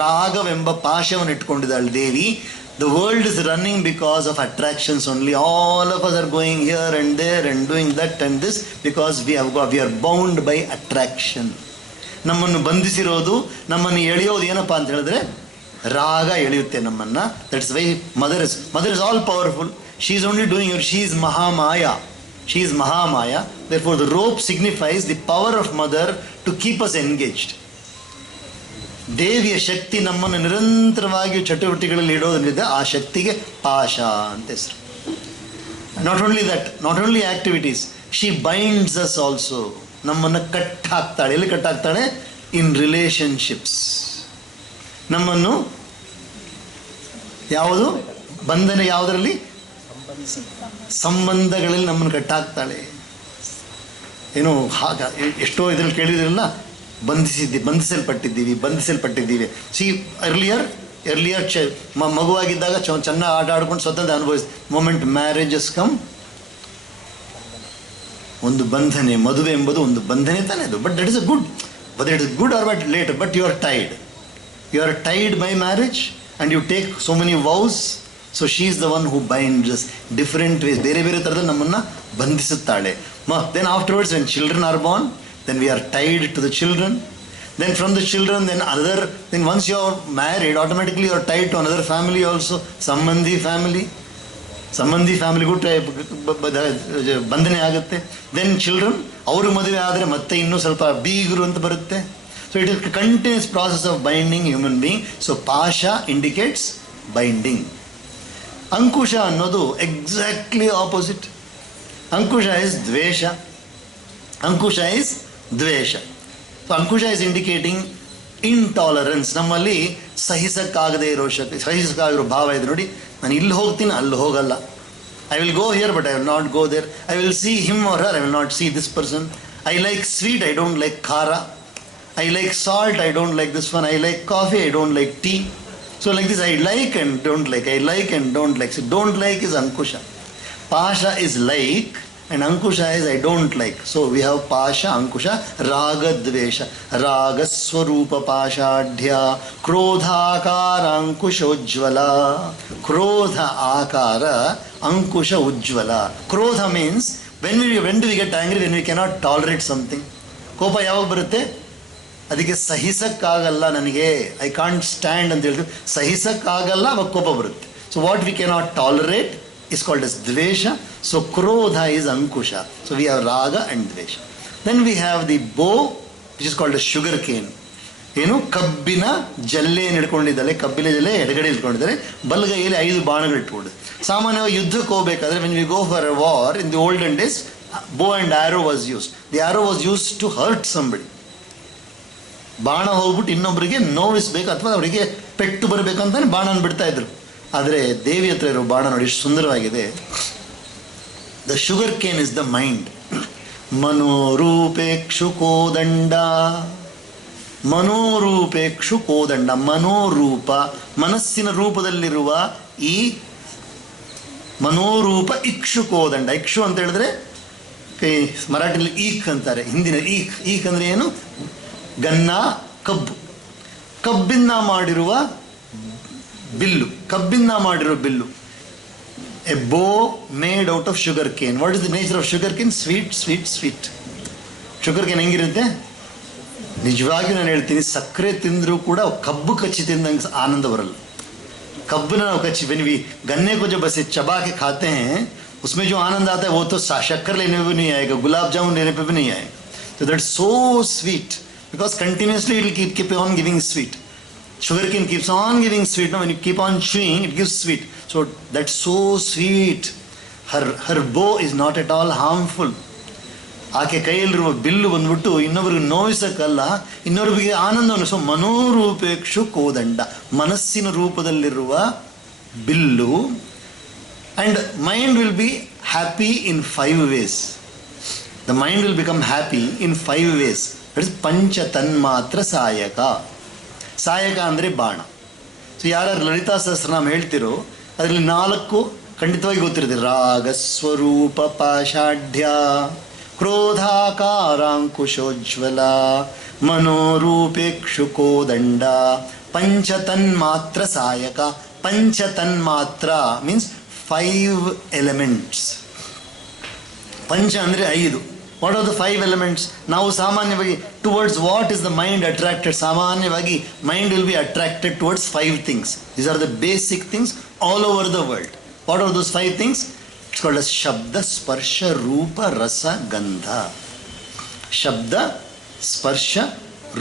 ರಾಗವೆಂಬ ಪಾಶವನ್ನು ಇಟ್ಕೊಂಡಿದ್ದಾಳೆ Devi. The world is running because of attractions only. All of us are going here and there and doing that and this because we are bound by attraction. ನಮ್ಮನ್ನು ಬಂಧಿಸಿರೋದು, ನಮ್ಮನ್ನು ಎಳೆಯೋದು ಏನಪ್ಪ ಅಂತ ಹೇಳಿದ್ರೆ ರಾಗ ಎಳೆಯುತ್ತೆ ನಮ್ಮನ್ನ. That's why mother is all powerful. She is only doing it. She is Mahamaya. She is Mahamaya. Therefore the rope signifies the power of mother to keep us engaged. ದೇವಿಯ ಶಕ್ತಿ ನಮ್ಮನ್ನು ನಿರಂತರವಾಗಿ ಚಟುವಟಿಕೆಗಳಲ್ಲಿ ಇಡೋದ್ರಿಂದ ಆ ಶಕ್ತಿಗೆ ಪಾಶ ಅಂತ ಹೆಸರು. Not only that, not only activities, she binds us also. ನಮ್ಮನ್ನು ಕಟ್ಟಾಕ್ತಾಳೆ. ಎಲ್ಲಿ ಕಟ್ಟಾಕ್ತಾಳೆ? ಇನ್ ರಿಲೇಷನ್ಶಿಪ್ಸ್. ನಮ್ಮನ್ನು ಯಾವುದು ಬಂಧನ, ಯಾವುದರಲ್ಲಿ? ಸಂಬಂಧಗಳಲ್ಲಿ ನಮ್ಮನ್ನು ಕಟ್ಟಾಕ್ತಾಳೆ. ಏನು ಹಾಗ ಎಷ್ಟೋ ಇದ್ರಲ್ಲಿ ಕೇಳಿದ್ರಲ್ಲ, ಬಂಧಿಸಲ್ಪಟ್ಟಿದ್ದೀವಿ. ಸಿ ಎರ್ಲಿಯರ್ ಮಗುವಾಗಿದ್ದಾಗ ಚೆನ್ನಾಗಿ ಆಟ ಆಡ್ಕೊಂಡು ಸ್ವತಂತ್ರ ಅನುಭವಿಸಿ. ಮೊಮೆಂಟ್ ಮ್ಯಾರೇಜಸ್ ಕಮ್, ಒಂದು ಬಂಧನೆ. ಮದುವೆ ಎಂಬುದು ಒಂದು ಬಂಧನೆ ತಾನೇ ಅದು. But that is a good, but it is good or but later. But you are tied by marriage and you take so many vows. So she is the one who binds different ways. ಬೇರೆ ಬೇರೆ ಥರದಲ್ಲಿ ನಮ್ಮನ್ನು ಬಂಧಿಸುತ್ತಾಳೆ. Then afterwards when children are born, then we are tied to the children. Then from the children, then once you are married, automatically you are tied to another family also. Sambandhi family good ಬಂಧನೆ ಆಗುತ್ತೆ. Then children, ಅವರು ಮದುವೆ ಆದರೆ ಮತ್ತೆ ಇನ್ನೂ ಸ್ವಲ್ಪ ಬೀಗರು ಅಂತ ಬರುತ್ತೆ. So it is a continuous process of binding human being. So pasha indicates binding. Ankusha ಅನ್ನೋದು exactly opposite. Ankusha is dvesha. ದ್ವೇಷ. So ankusha is indicating intolerance. ನಮ್ಮಲ್ಲಿ ಸಹಿಸಕ್ಕಾಗಿರೋ ಭಾವ ಇದೆ ನೋಡಿ. ನಾನು ಇಲ್ಲಿ ಹೋಗ್ತೀನಿ, ಅಲ್ಲಿ ಹೋಗಲ್ಲ. I will go here but I will not go there. I will see him or her, I will not see this person. I like sweet, I don't like khara. I like salt, I don't like this one. I like coffee, I don't like tea. So like this, I like and don't like, I like and don't like. So don't like is ankusha. Pasha is like and ankusha is I don't like. So we have pasha, ankusha, raga, dvesha. Raga swarupa pashadhya krodhakara ankusha ujjvala. Krodha akara ankusha ujjvala. Krodha means when do we get angry? When we cannot tolerate something. ಕೋಪ ಯಾವಾಗ ಬರುತ್ತೆ? ಅದಕ್ಕೆ ಸಹಿಸಕ್ಕಾಗಲ್ಲ ನನಗೆ, I can't stand ಅಂತ ಹೇಳಿದ್ರು. ಸಹಿಸಕ್ಕಾಗಲ್ಲ, ಅವಾಗ ಕೋಪ ಬರುತ್ತೆ. So what we cannot tolerate is called as dvesha. So krodha is ankusha. So we have raga and dvesha. Then we have the bow, which is called as sugar cane. ಏನು ಕಬ್ಬಿನ ಜಲ್ಲೆಯನ್ನು ಹಿಡ್ಕೊಂಡಿದ್ದಾಳೆ, ಕಬ್ಬಿನ ಜಲ್ಲೆ ಎಡಗಡೆ ಇಟ್ಕೊಂಡಿದ್ದಾರೆ, ಬಲಗೈಯಲ್ಲಿ 5 ಬಾಣಗಳು ಇಟ್ಕೊಂಡು. ಸಾಮಾನ್ಯವಾಗಿ ಯುದ್ಧಕ್ಕೆ ಹೋಗಬೇಕಾದ್ರೆ when we go for a war in the olden days, bow and arrow was use. The arrow was use to hurt somebody. ಬಾಣ ಹೋಗ್ಬಿಟ್ಟು ಇನ್ನೊಬ್ಬರಿಗೆ ನೋವಿಸ್ಬೇಕು ಅಥವಾ ಅವರಿಗೆ ಪೆಟ್ಟು ಬರಬೇಕಂತಾನೆ ಬಾಣನ ಬಿಡ್ತಾ ಇದ್ರು. ಆದರೆ ದೇವಿ ಹತ್ರ ಇರೋ ಬಾಣ ನೋಡಿ ಎಷ್ಟು ಸುಂದರವಾಗಿದೆ. The sugarcane is the mind. ಮನೋರೂಪೇಕ್ಷು ಕೋದಂಡ, ಮನೋರೂಪೇಕ್ಷು ಕೋದಂಡ. ಮನೋರೂಪ, ಮನಸ್ಸಿನ ರೂಪದಲ್ಲಿರುವ ಈ ಮನೋರೂಪ ಇಕ್ಷು ಕೋದಂಡ. ಇಕ್ಷು ಅಂತ ಹೇಳಿದ್ರೆ ಮರಾಠಿಲಿ ಈಕ್ ಅಂತಾರೆ, ಹಿಂದಿನ ಈಕ್. ಈಕ್ ಅಂದರೆ ಏನು? ಗನ್ನ, ಕಬ್ಬು. ಕಬ್ಬಿಂದ ಮಾಡಿರುವ ಬಿಲ್ಲು, ಕಬ್ಬಿಂದ ಮಾಡಿರೋ ಬಿಲ್ಲು. ಎ ಬೋ made out of sugar cane. What is the nature of sugar cane? Sweet sweet sweet. Sugar cane ಹೆಂಗಿರುತ್ತೆ? ನಿಜವಾಗಿ ನಾನು ಹೇಳ್ತೀನಿ, ಸಕ್ಕರೆ ತಿಂದರೂ ಕೂಡ ಕಬ್ಬು ಕಚ್ಚಿ ತಿಂದಂಗೆ ಆನಂದ ಬರಲ್ಲ. कब्बन कच्ची वेन वी गन्ने को जब बस चबा के खाते हैं उसमें जो आनंद आता है वो तो शक्कर लेने पे भी नहीं आएगा, गुलाब जामुन लेने पे भी नहीं आएगा. So that's so sweet because continuously it will keep on giving sweet. Sugarcane keeps on giving sweet. No, when you keep on chewing it gives sweet. So that's so sweet. Her bow is not at all harmful. ಆಕೆ ಕೈಯಲ್ಲಿರುವ bill ಬಂದ್ಬಿಟ್ಟು ಇನ್ನೊಬ್ಬರಿಗೆ ನೋವಿಸಕ್ಕಲ್ಲ, ಇನ್ನೊಬ್ಬರಿಗೆ ಆನಂದವನ್ನು. So ಮನೋರೂಪೇಕ್ಷು ಕೋದಂಡ, ಮನಸ್ಸಿನ ರೂಪದಲ್ಲಿರುವ ಬಿಲ್ಲು. And mind will be happy in 5 ways. The mind will become happy in 5 ways. It's pancha tanmatra ಸಾಯಕ. ಸಾಯಕ ಅಂದರೆ ಬಾಣ. ಸೊ ಯಾರು ಲಲಿತಾ ಸಹಸ್ರನಾಮ ಹೇಳ್ತಿರೋ ಅದರಲ್ಲಿ 4 ಖಂಡಿತವಾಗಿ ಗೊತ್ತಿರುತ್ತೆ. ರಾಗ ಸ್ವರೂಪ ಪಾಷಾಢ್ಯ, ಕ್ರೋಧಾಕಾರಾಂಕುಶೋಜ್ವಲ, ಮನೋರೂಪೇಕ್ಷು ಕೋದಂಡ, ಪಂಚತನ್ಮಾತ್ರ ಸಾಯಕ. ಪಂಚತನ್ಮಾತ್ರ ಮೀನ್ಸ್ 5 elements. ಪಂಚ ಅಂದರೆ 5. What are the 5 elements? ನಾವು ಸಾಮಾನ್ಯವಾಗಿ towards what is the mind attracted? ಸಾಮಾನ್ಯವಾಗಿ mind will be attracted towards 5 things. These are the basic things all over the world. What are those 5 things? It's called as Shabda, Sparsha, Rupa, Rasa, Gandha. Shabda, Sparsha,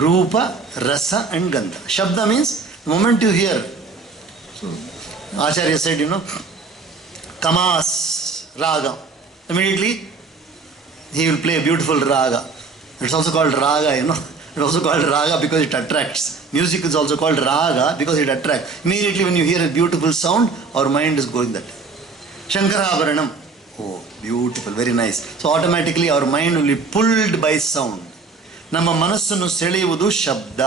Rupa, Rasa and Gandha. Shabda means the moment you hear. So, Acharya said, Kamas, Raga. Immediately he will play a beautiful Raga. It's also called Raga, It's also called Raga because it attracts. Music is also called Raga because it attracts. Immediately when you hear a beautiful sound, our mind is going that. Shankarabharanam. Oh, beautiful, very nice. So automatically our mind will be pulled by sound. ನಮ್ಮ ಮನಸ್ಸನ್ನು ಸೆಳೆಯುವುದು ಶಬ್ದ.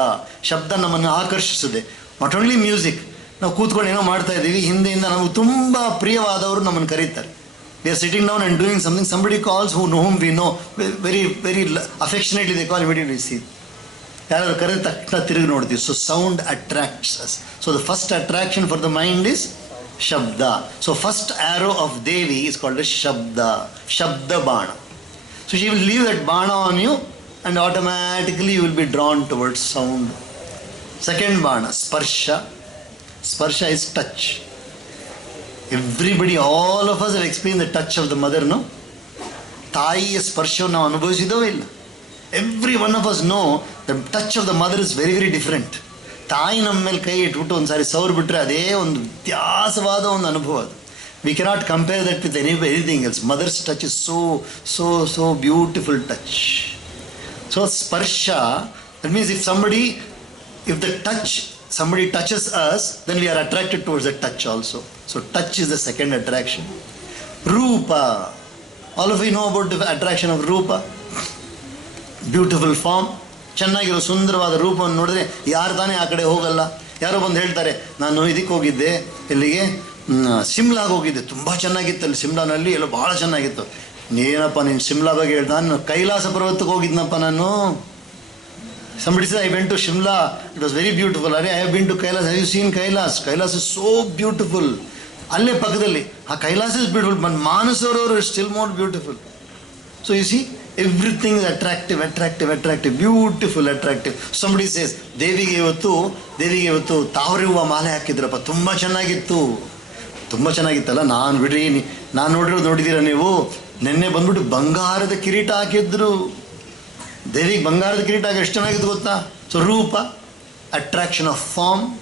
ಶಬ್ದ ನಮ್ಮನ್ನು ಆಕರ್ಷಿಸುತ್ತೆ. Not only music. ನಾವು ಕೂತ್ಕೊಂಡು ಏನೋ ಮಾಡ್ತಾ ಇದ್ದೀವಿ, ಹಿಂದೆಯಿಂದ ನಮಗೆ ತುಂಬ ಪ್ರಿಯವಾದವರು ನಮ್ಮನ್ನು ಕರೀತಾರೆ. We are sitting down and doing something, somebody calls whom we know very very affectionately, they call immediately. See, ಯಾರಾದ್ರು ಕರೆದ ತಕ್ಷಣ ತಿರುಗಿ ನೋಡ್ತೀವಿ. So sound attracts us. So the first attraction for the mind is Shabda. So first arrow of Devi is called as Shabda. Shabda Bana. So she will leave that Bana on you and automatically you will be drawn towards sound. Second Bana, Sparsha. Sparsha is touch. Everybody, all of us have experienced the touch of the mother, no? Taiya Sparsha now ಅನುಭವಿಸಿದವೇ ಇಲ್ಲ. Every one of us know the touch of the mother is very very different. ತಾಯಿ ನಮ್ಮ ಮೇಲೆ ಕೈ ಇಟ್ಬಿಟ್ಟು ಒಂದು ಸಾರಿ ಸೌರ್ ಬಿಟ್ಟರೆ ಅದೇ ಒಂದು ವ್ಯತ್ಯಾಸವಾದ ಒಂದು ಅನುಭವ ಅದು. We cannot compare that with anything else. Mother's touch is so beautiful touch. So sparsha, that means if somebody touches us, then we are attracted towards that touch also. So touch is the second attraction. Rupa. All of you know about the attraction of Rupa. Beautiful form. ಚೆನ್ನಾಗಿರೋ ಸುಂದರವಾದ ರೂಪವನ್ನು ನೋಡಿದ್ರೆ ಯಾರು ತಾನೇ ಆ ಕಡೆ ಹೋಗಲ್ಲ. ಯಾರೋ ಬಂದು ಹೇಳ್ತಾರೆ, ನಾನು ಇದಕ್ಕೆ ಹೋಗಿದ್ದೆ, ಎಲ್ಲಿಗೆ, ಶಿಮ್ಲಾಗೆ ಹೋಗಿದ್ದೆ, ತುಂಬ ಚೆನ್ನಾಗಿತ್ತು ಅಲ್ಲಿ, ಶಿಮ್ಲಾನಲ್ಲಿ ಎಲ್ಲ ಭಾಳ ಚೆನ್ನಾಗಿತ್ತು. ಏನಪ್ಪ ನೀನು ಶಿಮ್ಲಾ ಬಗ್ಗೆ ಹೇಳ್ದ? ನಾನು ಕೈಲಾಸ ಪರ್ವತಕ್ಕೆ ಹೋಗಿದ್ನಪ್ಪ ನಾನು. Somebody said, I went to Shimla, it was very beautiful. I have been to Kailas. Have you seen Kailas? Kailas is so beautiful. ಅಲ್ಲೇ ಪಕ್ಕದಲ್ಲಿ ಆ Kailasa is beautiful, but Manasarovar is still more beautiful. So you see, everything is attractive, beautiful, attractive. Somebody says, ದೇವಿಗೆ ಇವತ್ತು ತಾವರೆ ಹೂವು ಮಾಲೆ ಹಾಕಿದ್ರಪ್ಪ, ತುಂಬ ಚೆನ್ನಾಗಿತ್ತಲ್ಲ. ನಾನು ನೋಡಿದ್ದೀರಾ ನೀವು? ನೆನ್ನೆ ಬಂದ್ಬಿಟ್ಟು ಬಂಗಾರದ ಕಿರೀಟ ಹಾಕಿದ್ರು ದೇವಿಗೆ. ಬಂಗಾರದ ಕಿರೀಟ ಹಾಕಿ ಎಷ್ಟು ಚೆನ್ನಾಗಿತ್ತು ಗೊತ್ತಾ? ಸೊ ರೂಪ, attraction of form.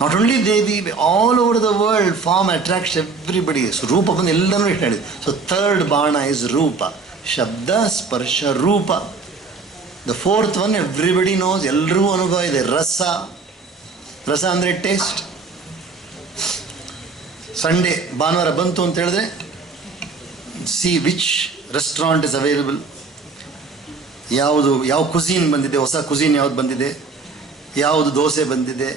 Not only Devi, all over the world form attracts everybody. So Rupa ಬಂದು ಎಲ್ಲನೂ ಹೇಳಿದೆ. So third Bana is Rupa. Shabda, Sparsha, Rupa. The fourth one everybody knows, ಎಲ್ಲರೂ ಅನುಭವ ಇದೆ, ರಸ. ರಸ ಅಂದರೆ ಟೇಸ್ಟ್. ಸಂಡೇ ಭಾನುವಾರ ಬಂತು ಅಂತ ಹೇಳಿದ್ರೆ C which restaurant is available, ಯಾವ ಕುಸೀನ್ ಬಂದಿದೆ, ಹೊಸ ಕುಸೀನ್ ಯಾವ್ದು ಬಂದಿದೆ, ಯಾವುದು ದೋಸೆ ಬಂದಿದೆ,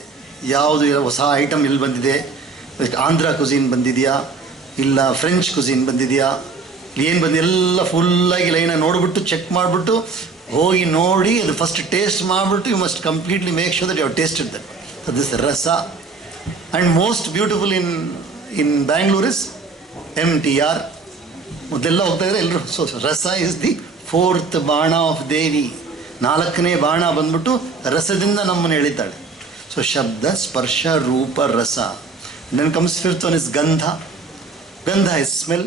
ಯಾವುದು ಹೊಸ ಐಟಮ್ ಎಲ್ಲಿ ಬಂದಿದೆ, ಆಂಧ್ರ ಕುಸೀನ್ ಬಂದಿದೆಯಾ ಇಲ್ಲ ಫ್ರೆಂಚ್ ಕುಸೀನ್ ಬಂದಿದೆಯಾ, ಏನು ಬಂದಿದೆ ಎಲ್ಲ ಫುಲ್ಲಾಗಿ ಲೈನ ನೋಡಿಬಿಟ್ಟು ಚೆಕ್ ಮಾಡಿಬಿಟ್ಟು ಹೋಗಿ ನೋಡಿ ಅದು ಫಸ್ಟ್ ಟೇಸ್ಟ್ ಮಾಡಿಬಿಟ್ಟು you must completely make sure that you have tasted that. This rasa. And most beautiful in Bangalore is MTR. ಮೊದಲೆಲ್ಲ ಹೋಗ್ತಾ ಇದ್ರೆ ಎಲ್ಲರೂ. So rasa is the fourth bana of Devi. 4ನೇ ಬಾಣ ಬಂದ್ಬಿಟ್ಟು ರಸದಿಂದ ನಮ್ಮನ್ನು ಎಳಿತಾಳೆ. ಸೊ ಶಬ್ದ, ಸ್ಪರ್ಶ, ರೂಪ, ರಸ. Then comes fifth one is gandha. Gandha is smell.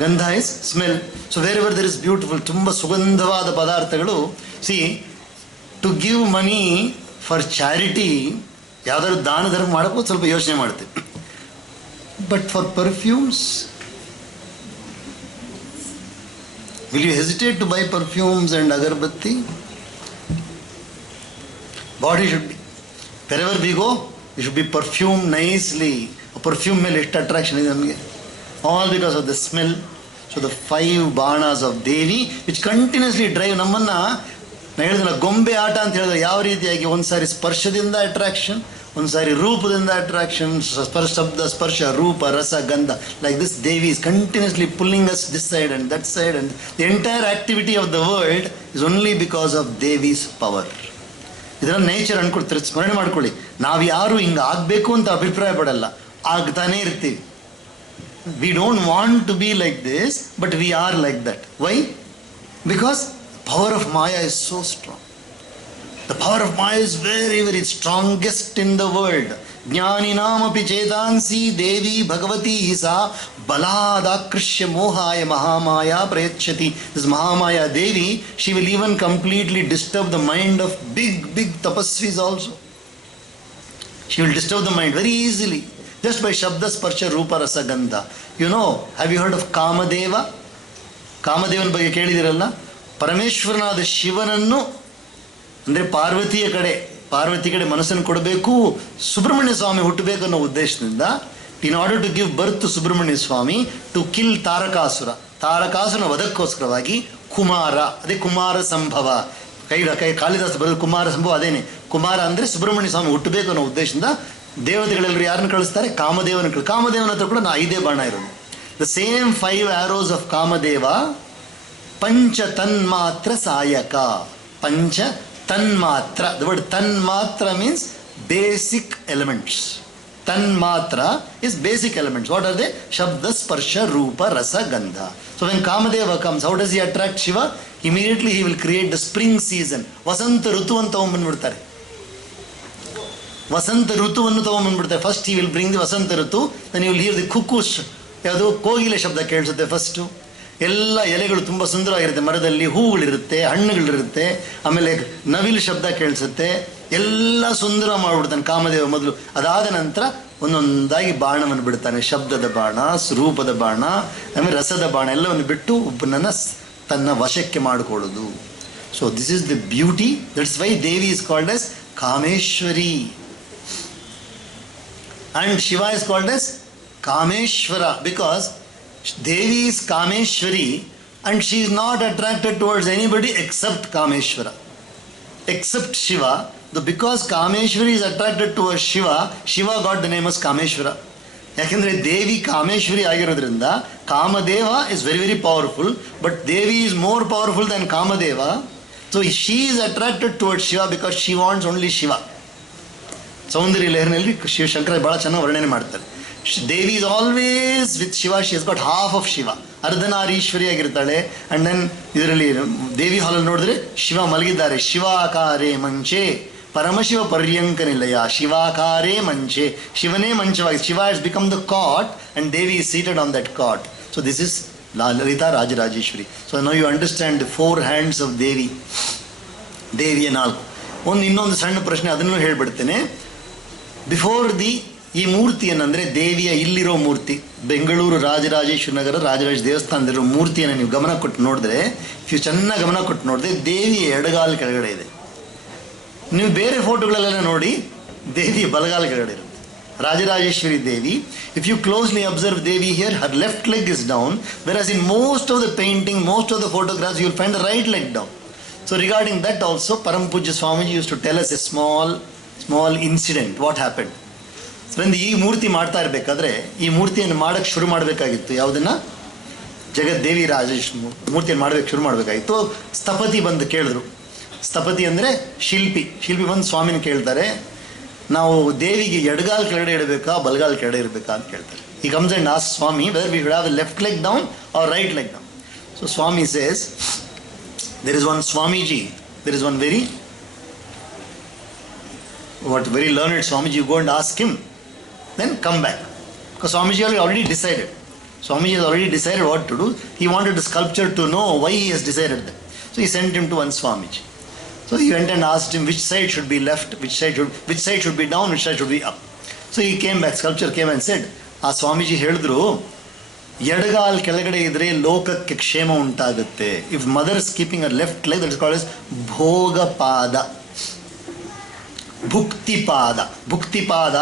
Gandha is smell. So wherever there is beautiful, ತುಂಬ ಸುಗಂಧವಾದ ಪದಾರ್ಥಗಳು. ಸಿ to give money for charity, ಯಾವುದಾದ್ರು ದಾನ ಧರ್ಮ ಮಾಡೋಕ್ಕೂ ಸ್ವಲ್ಪ ಯೋಚನೆ ಮಾಡ್ತೀವಿ. But for perfumes, will you hesitate to buy perfumes and agarbatti? Body should be, wherever we go, we should be perfumed nicely. A perfume ಮೇಲೆ ಎಷ್ಟು ಅಟ್ರಾಕ್ಷನ್ ಇದೆ ನಮಗೆ, all because of the smell. So the 5 ಬಾಣಾಸ್ of Devi which continuously drive ನಮ್ಮನ್ನು. ನಾನು ಹೇಳಿದ್ನಲ್ಲ, ಗೊಂಬೆ ಆಟ ಅಂತ ಹೇಳಿದ್ರೆ ಯಾವ ರೀತಿಯಾಗಿ ಒಂದು ಸಾರಿ ಸ್ಪರ್ಶದಿಂದ ಅಟ್ರಾಕ್ಷನ್, ಒಂದು ಸಾರಿ ರೂಪದಿಂದ ಅಟ್ರಾಕ್ಷನ್, ಶಬ್ದ, ಸ್ಪರ್ಶ, ರೂಪ, ರಸ, ಗಂಧ. Like this Devi is continuously pulling us this side and that side, and the entire activity of the world is only because of Devi's power. ಇದನ್ನು ನೇಚರ್ ಅನ್ಕೊಳ್ತಾರೆ, ಸ್ಮರಣೆ ಮಾಡ್ಕೊಳ್ಳಿ. ನಾವು ಯಾರು ಹಿಂಗೆ ಆಗಬೇಕು ಅಂತ ಅಭಿಪ್ರಾಯ ಪಡಲ್ಲ, ಆಗ್ತಾನೇ ಇರ್ತೀವಿ. We don't want to be like this, but we are like that. Why? Because power of maya is so strong. The power of Maya is very, very strongest in the world. Jnaninamapi chetansi Devi Bhagavati sa baladakrishya mohaya mahamaya prayachati. This Mahamaya Devi, she will even completely disturb the mind of big tapasvis also. She will disturb the mind very easily just by Shabda, Sparsha, Rupa, Rasa, Gandha. You know, have you heard of Kamadeva? ಕಾಮದೇವನ ಬಗ್ಗೆ ಕೇಳಿದಿರಲ್ಲ. ಪರಮೇಶ್ವರನಾದ ಶಿವನನ್ನು ಅಂದರೆ ಪಾರ್ವತಿ ಕಡೆ ಮನಸ್ಸನ್ನು ಕೊಡಬೇಕು, ಸುಬ್ರಹ್ಮಣ್ಯ ಸ್ವಾಮಿ ಹುಟ್ಟಬೇಕು ಅನ್ನೋ ಉದ್ದೇಶದಿಂದ, in order to give birth to Subrahmanya Swami, to kill ತಾರಕಾಸುರನ ವಧಕ್ಕೋಸ್ಕರವಾಗಿ ಕುಮಾರ, ಅದೇ ಕುಮಾರ ಸಂಭವ, ಕಾಳಿದಾಸ ಬರೆದ ಕುಮಾರ ಸಂಭವ ಅದೇನೆ. ಕುಮಾರ ಅಂದರೆ ಸುಬ್ರಹ್ಮಣ್ಯ ಸ್ವಾಮಿ ಹುಟ್ಟಬೇಕು ಅನ್ನೋ ಉದ್ದೇಶದಿಂದ ದೇವತೆಗಳೆಲ್ಲರೂ ಯಾರನ್ನು ಕಳಿಸ್ತಾರೆ? ಕಾಮದೇವನ ಹತ್ರ ಕೂಡ 5 ಬಾಣ ಇರೋದು. The same 5 arrows of Kamadeva ಪಂಚ ತನ್ಮಾತ್ರ ಸಾಯಕ. ಪಂಚ ತನ್ಮಾತ್ರ. The word tanmatra means basic elements. Tanmatra is basic elements. What are they? Shabda, Sparsha, Rupa, Rasa, Gandha. So when Kamadeva comes, how does he attract Shiva? Immediately he will create the spring season. Vasanta Rutu ಅಂತ ತಗೊಂಡ್ಬಂದ್ಬಿಡ್ತಾರೆ. ವಸಂತ ಋತುವನ್ನು ತಗೊಂಡ್ಬಂದ್ಬಿಡ್ತಾರೆ. First he will bring the Vasanta Rutu. Then you will hear the cuckoos. ಯಾವುದು ಕೋಗಿಲೆ ಶಬ್ದ ಕೇಳಿಸುತ್ತೆ first. ಎಲ್ಲ ಎಲೆಗಳು ತುಂಬ ಸುಂದರವಾಗಿರುತ್ತೆ, ಮರದಲ್ಲಿ ಹೂಗಳಿರುತ್ತೆ, ಹಣ್ಣುಗಳಿರುತ್ತೆ, ಆಮೇಲೆ ನವಿಲು ಶಬ್ದ ಕೇಳಿಸುತ್ತೆ, ಎಲ್ಲ ಸುಂದರ ಮಾಡಿಬಿಡ್ತಾನೆ ಕಾಮದೇವ ಮೊದಲು. ಅದಾದ ನಂತರ ಒಂದೊಂದಾಗಿ ಬಾಣವನ್ನು ಬಿಡ್ತಾನೆ. ಶಬ್ದದ ಬಾಣ, ರೂಪದ ಬಾಣ, ಆಮೇಲೆ ರಸದ ಬಾಣ ಎಲ್ಲವನ್ನು ಬಿಟ್ಟು ಒಬ್ಬನನ್ನು ತನ್ನ ವಶಕ್ಕೆ ಮಾಡಿಕೊಳ್ಳೋದು. So this is the beauty. That's why Devi is called S Kameshwari and Shiva is called S Kameshwar, because Devi is Kameshwari and she is not attracted towards anybody except Kameshwara, except Shiva. Because Kameshwari is attracted towards Shiva, Shiva got the name as Kameshwara. ಯಾಕೆಂದರೆ ದೇವಿ ಕಾಮೇಶ್ವರಿ ಆಗಿರೋದ್ರಿಂದ Kamadeva is very very powerful, but Devi is more powerful than Kamadeva. So she is attracted towards Shiva because she wants only Shiva. ಸೌಂದರ್ಯ ಲಹರಿನಲ್ಲಿ ಶಿವಶಂಕರ ಭಾಳ ಚೆನ್ನಾಗಿ ವರ್ಣನೆ ಮಾಡ್ತಾರೆ. Devi is always with Shiva. She has got half of Shiva. Ardhanarishwari ಆಗಿರ್ತಾಳೆ. And then ಇದರಲ್ಲಿ ದೇವಿ ಹಾಲಲ್ಲಿ ನೋಡಿದ್ರೆ ಶಿವ ಮಲಗಿದ್ದಾರೆ. ಶಿವಾಕಾರೇ ಮಂಚೆ ಪರಮಶಿವ ಪರ್ಯಂಕ ನಿಲಯ. ಶಿವಾಕಾರೇ ಮಂಚೆ, ಶಿವನೇ ಮಂಚವಾಗಿ. Shiva has become the cot and Devi is seated on that cot. So this is Lalita Rajarajeshwari. So now you understand the 4 hands of Devi. ದೇವಿಯ 4. ಇನ್ನೊಂದು ಸಣ್ಣ ಪ್ರಶ್ನೆ, ಅದನ್ನು ಹೇಳ್ಬಿಡ್ತೇನೆ. ಬಿಫೋರ್ ಈ ಮೂರ್ತಿಯನ್ನಂದರೆ ದೇವಿಯ ಇಲ್ಲಿರೋ ಮೂರ್ತಿ, ಬೆಂಗಳೂರು ರಾಜರಾಜೇಶ್ವರಿ ನಗರ ರಾಜರಾಜ ದೇವಸ್ಥಾನದಲ್ಲಿರೋ ಮೂರ್ತಿಯನ್ನು ನೀವು ಗಮನ ಕೊಟ್ಟು ನೋಡಿದ್ರೆ, ನೀವು ಚೆನ್ನಾಗಿ ಗಮನ ಕೊಟ್ಟು ನೋಡಿದ್ರೆ ದೇವಿಯ ಎಡಗಾಲ ಕೆಳಗಡೆ ಇದೆ. ನೀವು ಬೇರೆ ಫೋಟೋಗಳಲ್ಲೆಲ್ಲ ನೋಡಿ ದೇವಿಯ ಬಲಗಾಲ ಕೆಳಗಡೆ ಇರುತ್ತೆ. ರಾಜರಾಜೇಶ್ವರಿ ದೇವಿ, if you closely observe Devi here, her left leg is down, whereas in most of the painting, most of the photographs, you will find the right leg down. So regarding that also, Param Pujya Swamiji used to tell us a small incident, what happened. So when ಈ ಮೂರ್ತಿ ಮಾಡ್ತಾ ಇರಬೇಕಾದ್ರೆ, ಈ ಮೂರ್ತಿಯನ್ನು ಮಾಡೋಕ್ಕೆ ಶುರು ಮಾಡಬೇಕಾಗಿತ್ತು. ಯಾವುದನ್ನು? ಜಗದ್ದೇವಿ ರಾಜೇಶ್ವರಿ ಮೂರ್ತಿಯನ್ನು ಮಾಡೋಕ್ಕೆ ಶುರು ಮಾಡಬೇಕಾಗಿತ್ತು. ಸ್ಥಪತಿ ಬಂದು ಕೇಳಿದ್ರು. ಸ್ಥಪತಿ ಅಂದರೆ ಶಿಲ್ಪಿ ಬಂದು ಸ್ವಾಮಿನ ಕೇಳ್ತಾರೆ, ನಾವು ದೇವಿಗೆ ಎಡಗಾಲ್ ಕೆಳಗಡೆ ಇಡಬೇಕಾ ಬಲಗಾಲ್ ಕೆಳಗಡೆ ಇರಬೇಕಾ ಅಂತ ಕೇಳ್ತಾರೆ. He comes and asks Swami whether we should have the left leg down or right leg down. So Swami says, there is one Swamiji, there is one very learned Swamiji, you go and ask him, then come back. Because Swamiji already decided. Swamiji has already decided what to do. He wanted the sculptor to know why he has decided that. So he sent him to one Swamiji. So he went and asked him which side should be left, which side should be down, which side should be up. So he came back, sculptor came and said, ಆ ಸ್ವಾಮೀಜಿ ಹೇಳಿದ್ರು, ಎಡಗಾಲ್ ಕೆಳಗಡೆ ಇದ್ರೆ ಲೋಕಕ್ಕೆ ಕ್ಷೇಮ ಉಂಟಾಗುತ್ತೆ. If mother is keeping a left leg, that is called as bhogapada, bhuktipada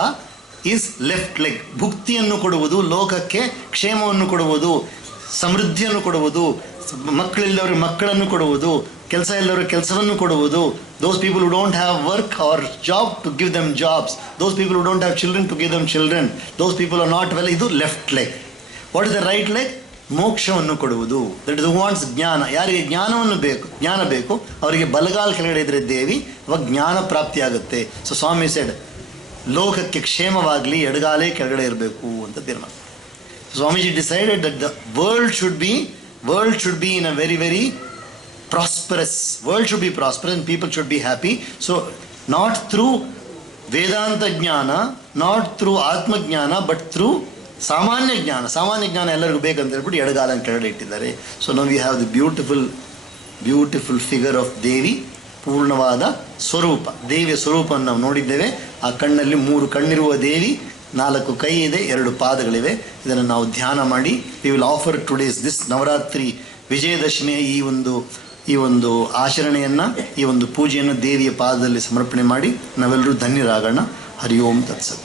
is left leg. ಭುಕ್ತಿಯನ್ನು ಕೊಡುವುದು, ಲೋಕಕ್ಕೆ ಕ್ಷೇಮವನ್ನು ಕೊಡುವುದು, ಸಮೃದ್ಧಿಯನ್ನು ಕೊಡುವುದು, ಮಕ್ಕಳಿಲ್ಲದವ್ರಿಗೆ ಮಕ್ಕಳನ್ನು ಕೊಡುವುದು, ಕೆಲಸ ಇಲ್ಲದವ್ರಿಗೆ ಕೆಲಸವನ್ನು ಕೊಡುವುದು. Those people who don't have work or job, to give them jobs. Those people who don't have children, to give them children. Those people are not well, ಇದು left leg. What is the right leg? ಮೋಕ್ಷವನ್ನು ಕೊಡುವುದು. That is who wants ಜ್ಞಾನ. ಯಾರಿಗೆ ಜ್ಞಾನ ಬೇಕು ಅವರಿಗೆ ಬಲಗಾಲ್ ಕೆಳಗಡೆ ಇದ್ರೆ ದೇವಿ, ಅವಾಗ ಜ್ಞಾನ ಪ್ರಾಪ್ತಿ ಆಗುತ್ತೆ. ಸೊ ಸ್ವಾಮಿ ಸೆಡ್, ಲೋಕಕ್ಕೆ ಕ್ಷೇಮವಾಗಲಿ ಎಡಗಾಲೇ ಕೆಳಗಡೆ ಇರಬೇಕು ಅಂತ ತೀರ್ಮಾನ. Swamiji decided that the world should be in a very, very prosperous, world should be prosperous and people should be happy. So not through Vedanta Jnana, not through Atma Jnana, but through ಸಾಮಾನ್ಯ ಜ್ಞಾನ ಎಲ್ಲರಿಗೂ ಬೇಕಂತ ಹೇಳ್ಬಿಟ್ಟು ಎಡಗಾಲನ ಕೆಳಗಡೆ ಇಟ್ಟಿದ್ದಾರೆ. So ನಾವು we have the beautiful figure of Devi, ಪೂರ್ಣವಾದ ಸ್ವರೂಪ, ದೇವಿಯ ಸ್ವರೂಪವನ್ನು ನಾವು ನೋಡಿದ್ದೇವೆ. ಆ ಕಣ್ಣಲ್ಲಿ 3 ಕಣ್ಣಿರುವ ದೇವಿ, 4 ಕೈ ಇದೆ, 2 ಪಾದಗಳಿವೆ. ಇದನ್ನು ನಾವು ಧ್ಯಾನ ಮಾಡಿ, we will offer today's this Navratri ವಿಜಯದಶಮಿಯ ಈ ಒಂದು ಆಚರಣೆಯನ್ನು, ಈ ಒಂದು ಪೂಜೆಯನ್ನು ದೇವಿಯ ಪಾದದಲ್ಲಿ ಸಮರ್ಪಣೆ ಮಾಡಿ ನಾವೆಲ್ಲರೂ ಧನ್ಯರಾಗೋಣ. ಹರಿ ಓಂ ತತ್ಸತ್.